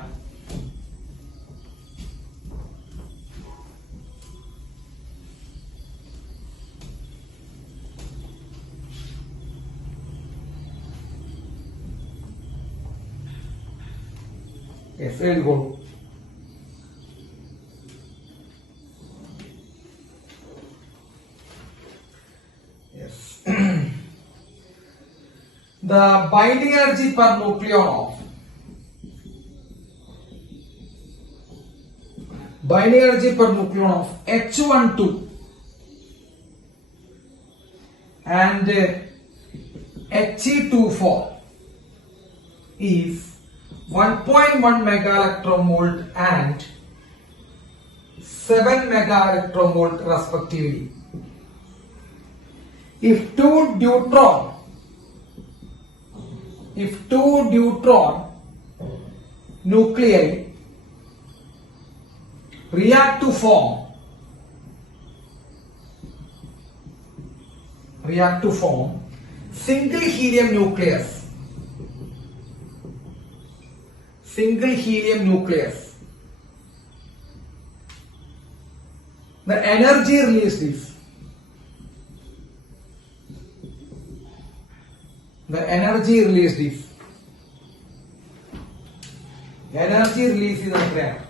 Yes, എഴുതിക്കോളൂ. The binding energy per nucleon of H12 and He24 is 1.1 mega electron volt and 7 mega electron volt respectively. If two neutron nuclei react to form single helium nucleus, the energy released is energy release is എത്രയാണ്?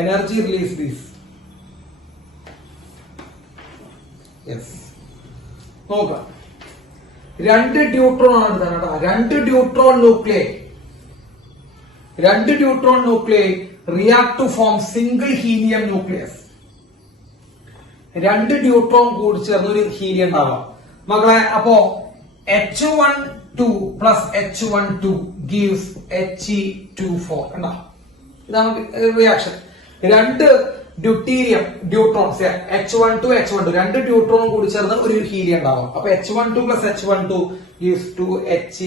Energy release is, yes, നോക്കാം. രണ്ട് ഡ്യൂട്രോൺ ആണ് കേട്ടോ. രണ്ട് deuteron nuclei react to form single helium nucleus. രണ്ട് ഡ്യൂട്രോൺ കൂടി ചേർന്ന് ഒരു ഹീലിയം ഉണ്ടാവാം മക്കളെ. അപ്പോ H12 plus H12 gives He24. കണ്ടോ? ഇതാണ് റിയാക്ഷൻ. രണ്ട് ഡ്യൂട്രോൺസ് H12 രണ്ട് ഡ്യൂട്രോൺ കൂടി ചേർന്ന് ഒരു ഹീലിയം ഉണ്ടാവും. അപ്പൊ H12 plus H12 gives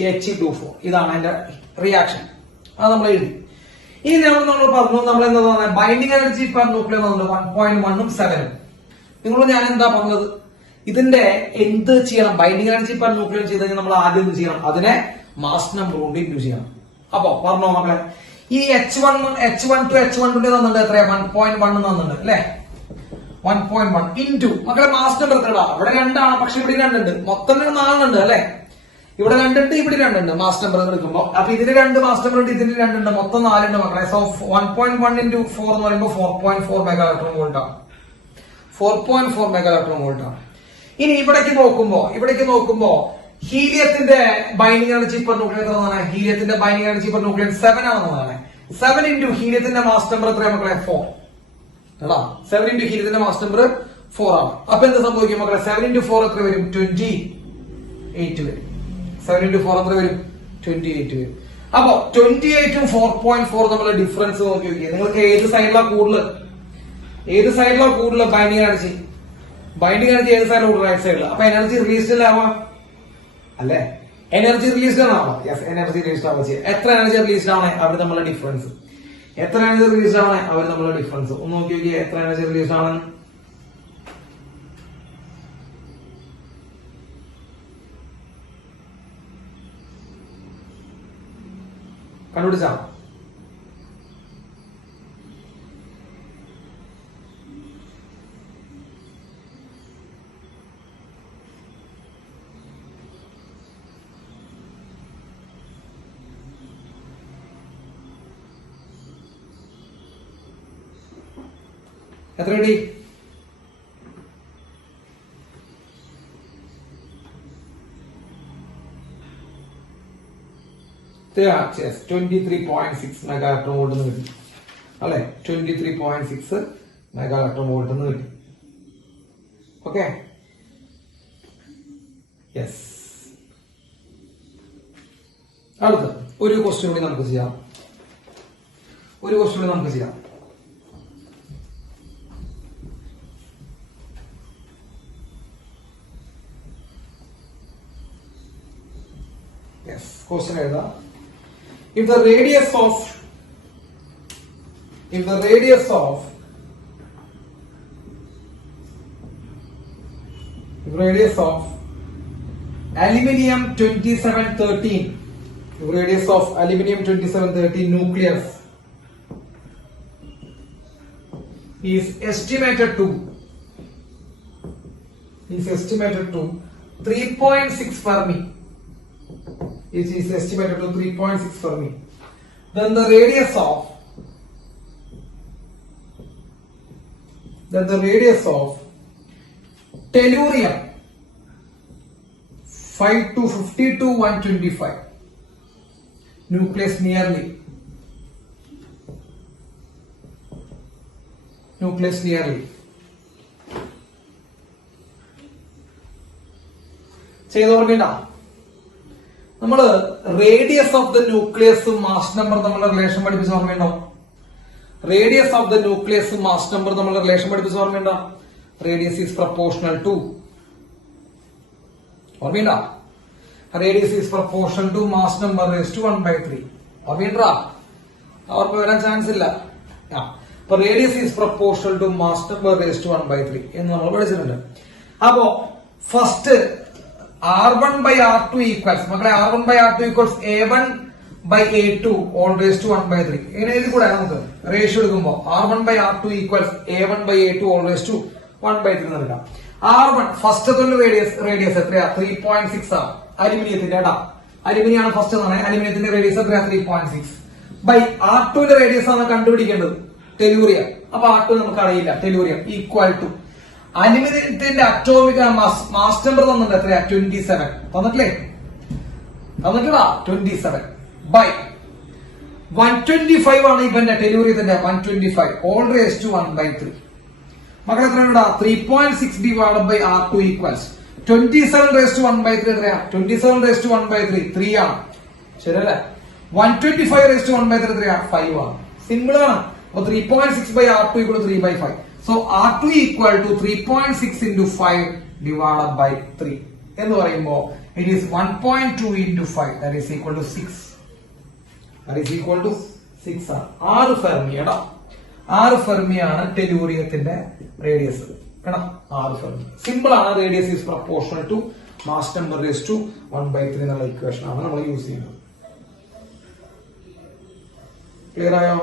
He24. ഇതാണ് അതിന്റെ റിയാക്ഷൻ. അത് നമ്മൾ എഴുതി. ഇനി നമ്മൾ പറഞ്ഞു നമ്മൾ എന്താ ബൈൻഡിങ് എനർജി പെർ ന്യൂക്ലിയർ 1.1 7. നിങ്ങളോട് ഞാൻ എന്താ പറഞ്ഞത്? ഇതിന്റെ എന്ത് ചെയ്യണം? ബൈൻഡിങ് എനർജി പെർ ന്യൂക്ലിയർ ചെയ്ത് കഴിഞ്ഞാൽ നമ്മൾ ആദ്യം എന്ത് ചെയ്യണം? അതിനെ മാസ് നമ്പർ കൊണ്ട് ഇൻഡ്യൂ ചെയ്യണം. അപ്പൊ പറഞ്ഞോ മക്കളെ, ഈ H12 തന്നിട്ടുണ്ട് എത്രയാ? 1.1 തന്നിട്ടുണ്ട് അല്ലെ? 1.1 ഇൻറ്റു മക്കളെ മാസ് നമ്പർ എത്രയാ? ഇവിടെ 2 ആണ്, പക്ഷെ ഇവിടെ 2 ഉണ്ട്. മൊത്തം 4 ഉണ്ട് അല്ലെ? ഇവിടെ 2 ഉണ്ട്, ഇവിടെ 2 ഉണ്ട് മാസ് നമ്പർ എടുക്കുമ്പോ. അപ്പൊ ഇതിന് 2 മാസ് നമ്പർ ഉണ്ട്, ഇതിന് 2 ഉണ്ട്, മൊത്തം 4 ഉണ്ട് മക്കളെ. സോ 1.1 into 4 എന്ന് പറയുമ്പോൾ 4.4 മെഗാ ഇലക്ട്രോൺ വോൾട്ട് ആണ്. 4.4 മെഗാ ഇലക്ട്രോൺ വോൾട്ട് ആണ്. ഇനി ഇവിടേക്ക് നോക്കുമ്പോ ഹീലിയത്തിന്റെ ബൈൻഡിങ് എനർജി പെർ ന്യൂക്ലിയർ എത്രയാണ്? ഹീലിയത്തിന്റെ ബൈൻഡിങ് എനർജി പെർ ന്യൂക്ലിയർ 7 ആണെന്നതാണ്. 7 into ഹീലിയത്തിന്റെ മാസ് നമ്പർ എത്രയാണ് മക്കളെ? 4. കേട്ടോ, 7 into ഹീലിയത്തിന്റെ മാസ് നമ്പർ 4 ആണ്. അപ്പൊ എന്ത് സംഭവിക്കും മക്കളെ? 7 into 4 എത്ര വരും? 28 വരും. 7 into 4 എത്ര വരും? 28 വരും. അപ്പൊ 28 ഉം 4.4 തമ്മിലുള്ള ഡിഫറൻസ് നോക്കി നോക്കിയാൽ നിങ്ങൾക്ക് ഏത് സൈഡിലാണ് കൂടുതൽ ബൈൻഡിങ് എനർജി? ഏത് സൈഡിലാണ് കൂടുതൽ? റൈറ്റ് സൈഡിൽ. അപ്പൊ എനർജി റിലീസ്ഡ് ആവാം അല്ലെ? എനർജി റിലീസ്ഡ് ആണോ? യെസ്, എനർജി റിലീസ്ഡ് ആവാം. എത്ര എനർജി റിലീസ്ഡ് ആണ്? അവർ തമ്മിലുള്ള ഡിഫറൻസ്. ഒന്ന് നോക്കി നോക്കിയേ എത്ര എനർജി റിലീസ്ഡ് ആണ്. കണ്ടുപിടിച്ചാ? എത്ര കിട്ടി? yes, 23.6 മെഗാ ഇലക്ട്രോൺ വോൾട്ട് എന്ന് കിട്ടി അല്ലെ? 23.6 മെഗാ ഇലക്ട്രോൺ വോൾട്ട് എന്ന് കിട്ടി. Okay, yes. അടുത്ത ഒരു ക്വസ്റ്റ്യൻ കൂടി നമുക്ക് ചെയ്യാം. യെസ്, ക്വസ്റ്റ്യൻ എഴുതാം. If the radius of aluminium 2713 nucleus is estimated to 3.6 Fermi. It is estimated to 3.6 Fermi. Then the radius of tellurium 5 to 50 to 125 nucleus nearly ചെയ്തോർമ്മ നമ്മള് റേഡിയസ് ഓഫ് ദ ന്യൂക്ലിയസും മാസ് നമ്പർ തമ്മിലുള്ള റിലേഷൻ പഠിപ്പിച്ച ഓർമ്മയുണ്ടോ? റേഡിയസ് ഓഫ് ദ ന്യൂക്ലിയസും മാസ് നമ്പർ തമ്മിലുള്ള റിലേഷൻ പഠിപ്പിച്ച ഓർമ്മയുണ്ടോ? റേഡിയസ് ഈസ് പ്രപ്പോർഷണൽ ടു, ഓർമ്മയുണ്ടോ? Radius is proportional to mass number raise to 1/3. ഓർമ്മയുണ്ടാ? ഓർമ്മ വരാൻ ചാൻസ് ഇല്ല. അപ്പൊ radius is proportional to mass number raise to 1/3 എന്ന് നമ്മൾ പഠിച്ചിട്ടുണ്ട്. അപ്പോ ഫസ്റ്റ് R1/R2 ഈക്വൽസ്, മക്കളെ R1/R2 equals A1/A2 whole raise to 1/3. ഇങ്ങനെ എഴുതി കൂടെ നമുക്ക് റേഷ്യോ എടുക്കുമ്പോ R1/R2 equals A1/A2 whole raise to 1/3 നൽകാം. R1 ഫസ്റ്റ് റേഡിയസ് എത്രയാ? 3.6 ആണ്. അലുമിനിയത്തിന്റെ കേട്ടാ, അലുമിനിയാണ് ഫസ്റ്റ് എന്നാണ്. അലുമിനിയത്തിന്റെ റേഡിയസ് എത്രയാ? 3.6 ബൈ R2ന്റെ റേഡിയസ് ആണ് കണ്ടുപിടിക്കേണ്ടത്, ടെലൂറിയം. അപ്പൊ R2 നമുക്ക് അറിയില്ല, ടെലൂറിയം ഈക്വൽ ടു അലുമിനിയത്തിന്റെ അറ്റോമിക് മാസ് നമ്പർ തന്നിട്ട് എത്രയാ? 27 തന്നിട്ടില്ലേ? തന്നിട്ടാ 27 ബൈ 125 ആണ് ഇവന്റെ ടെലൂറിയത്തിന്റെ 125 ഓൾ റേസ് ടു 1/3. മക്കളെ എത്രയാ? 3.6 divide by R2 equals 27 raise to 1/3 എത്രയാ? 27 റേസ് ടു 1/3 3 ആണ്, ശരിയല്ലേ? 125 റേസ് ടു 1/3 എത്രയാ? 5 ആണ്. സിമ്പിൾ ആണ്. അപ്പൊ 3.6 by R2 equal 3/5. So R2 equal to 3.6 into 5 divided by 3 എന്ന് പറയുമ്പോൾ it is 1.2 into 5 that is equal to 6. That is equal to 6 ആണ്. 6 ഫെർമി കേട്ടോ. 6 ഫെർമി ആണ് ടെലൂറിയത്തിന്റെ റേഡിയസ് കേട്ടോ. 6 ഫെർമി. സിമ്പിൾ ആണ്. Radius is proportional to mass number raise to 1/3 എന്നുള്ള ഇക്വേഷൻ ആണ് നമ്മൾ യൂസ് ചെയ്യുന്നത്. ക്ലിയർ ആയോ?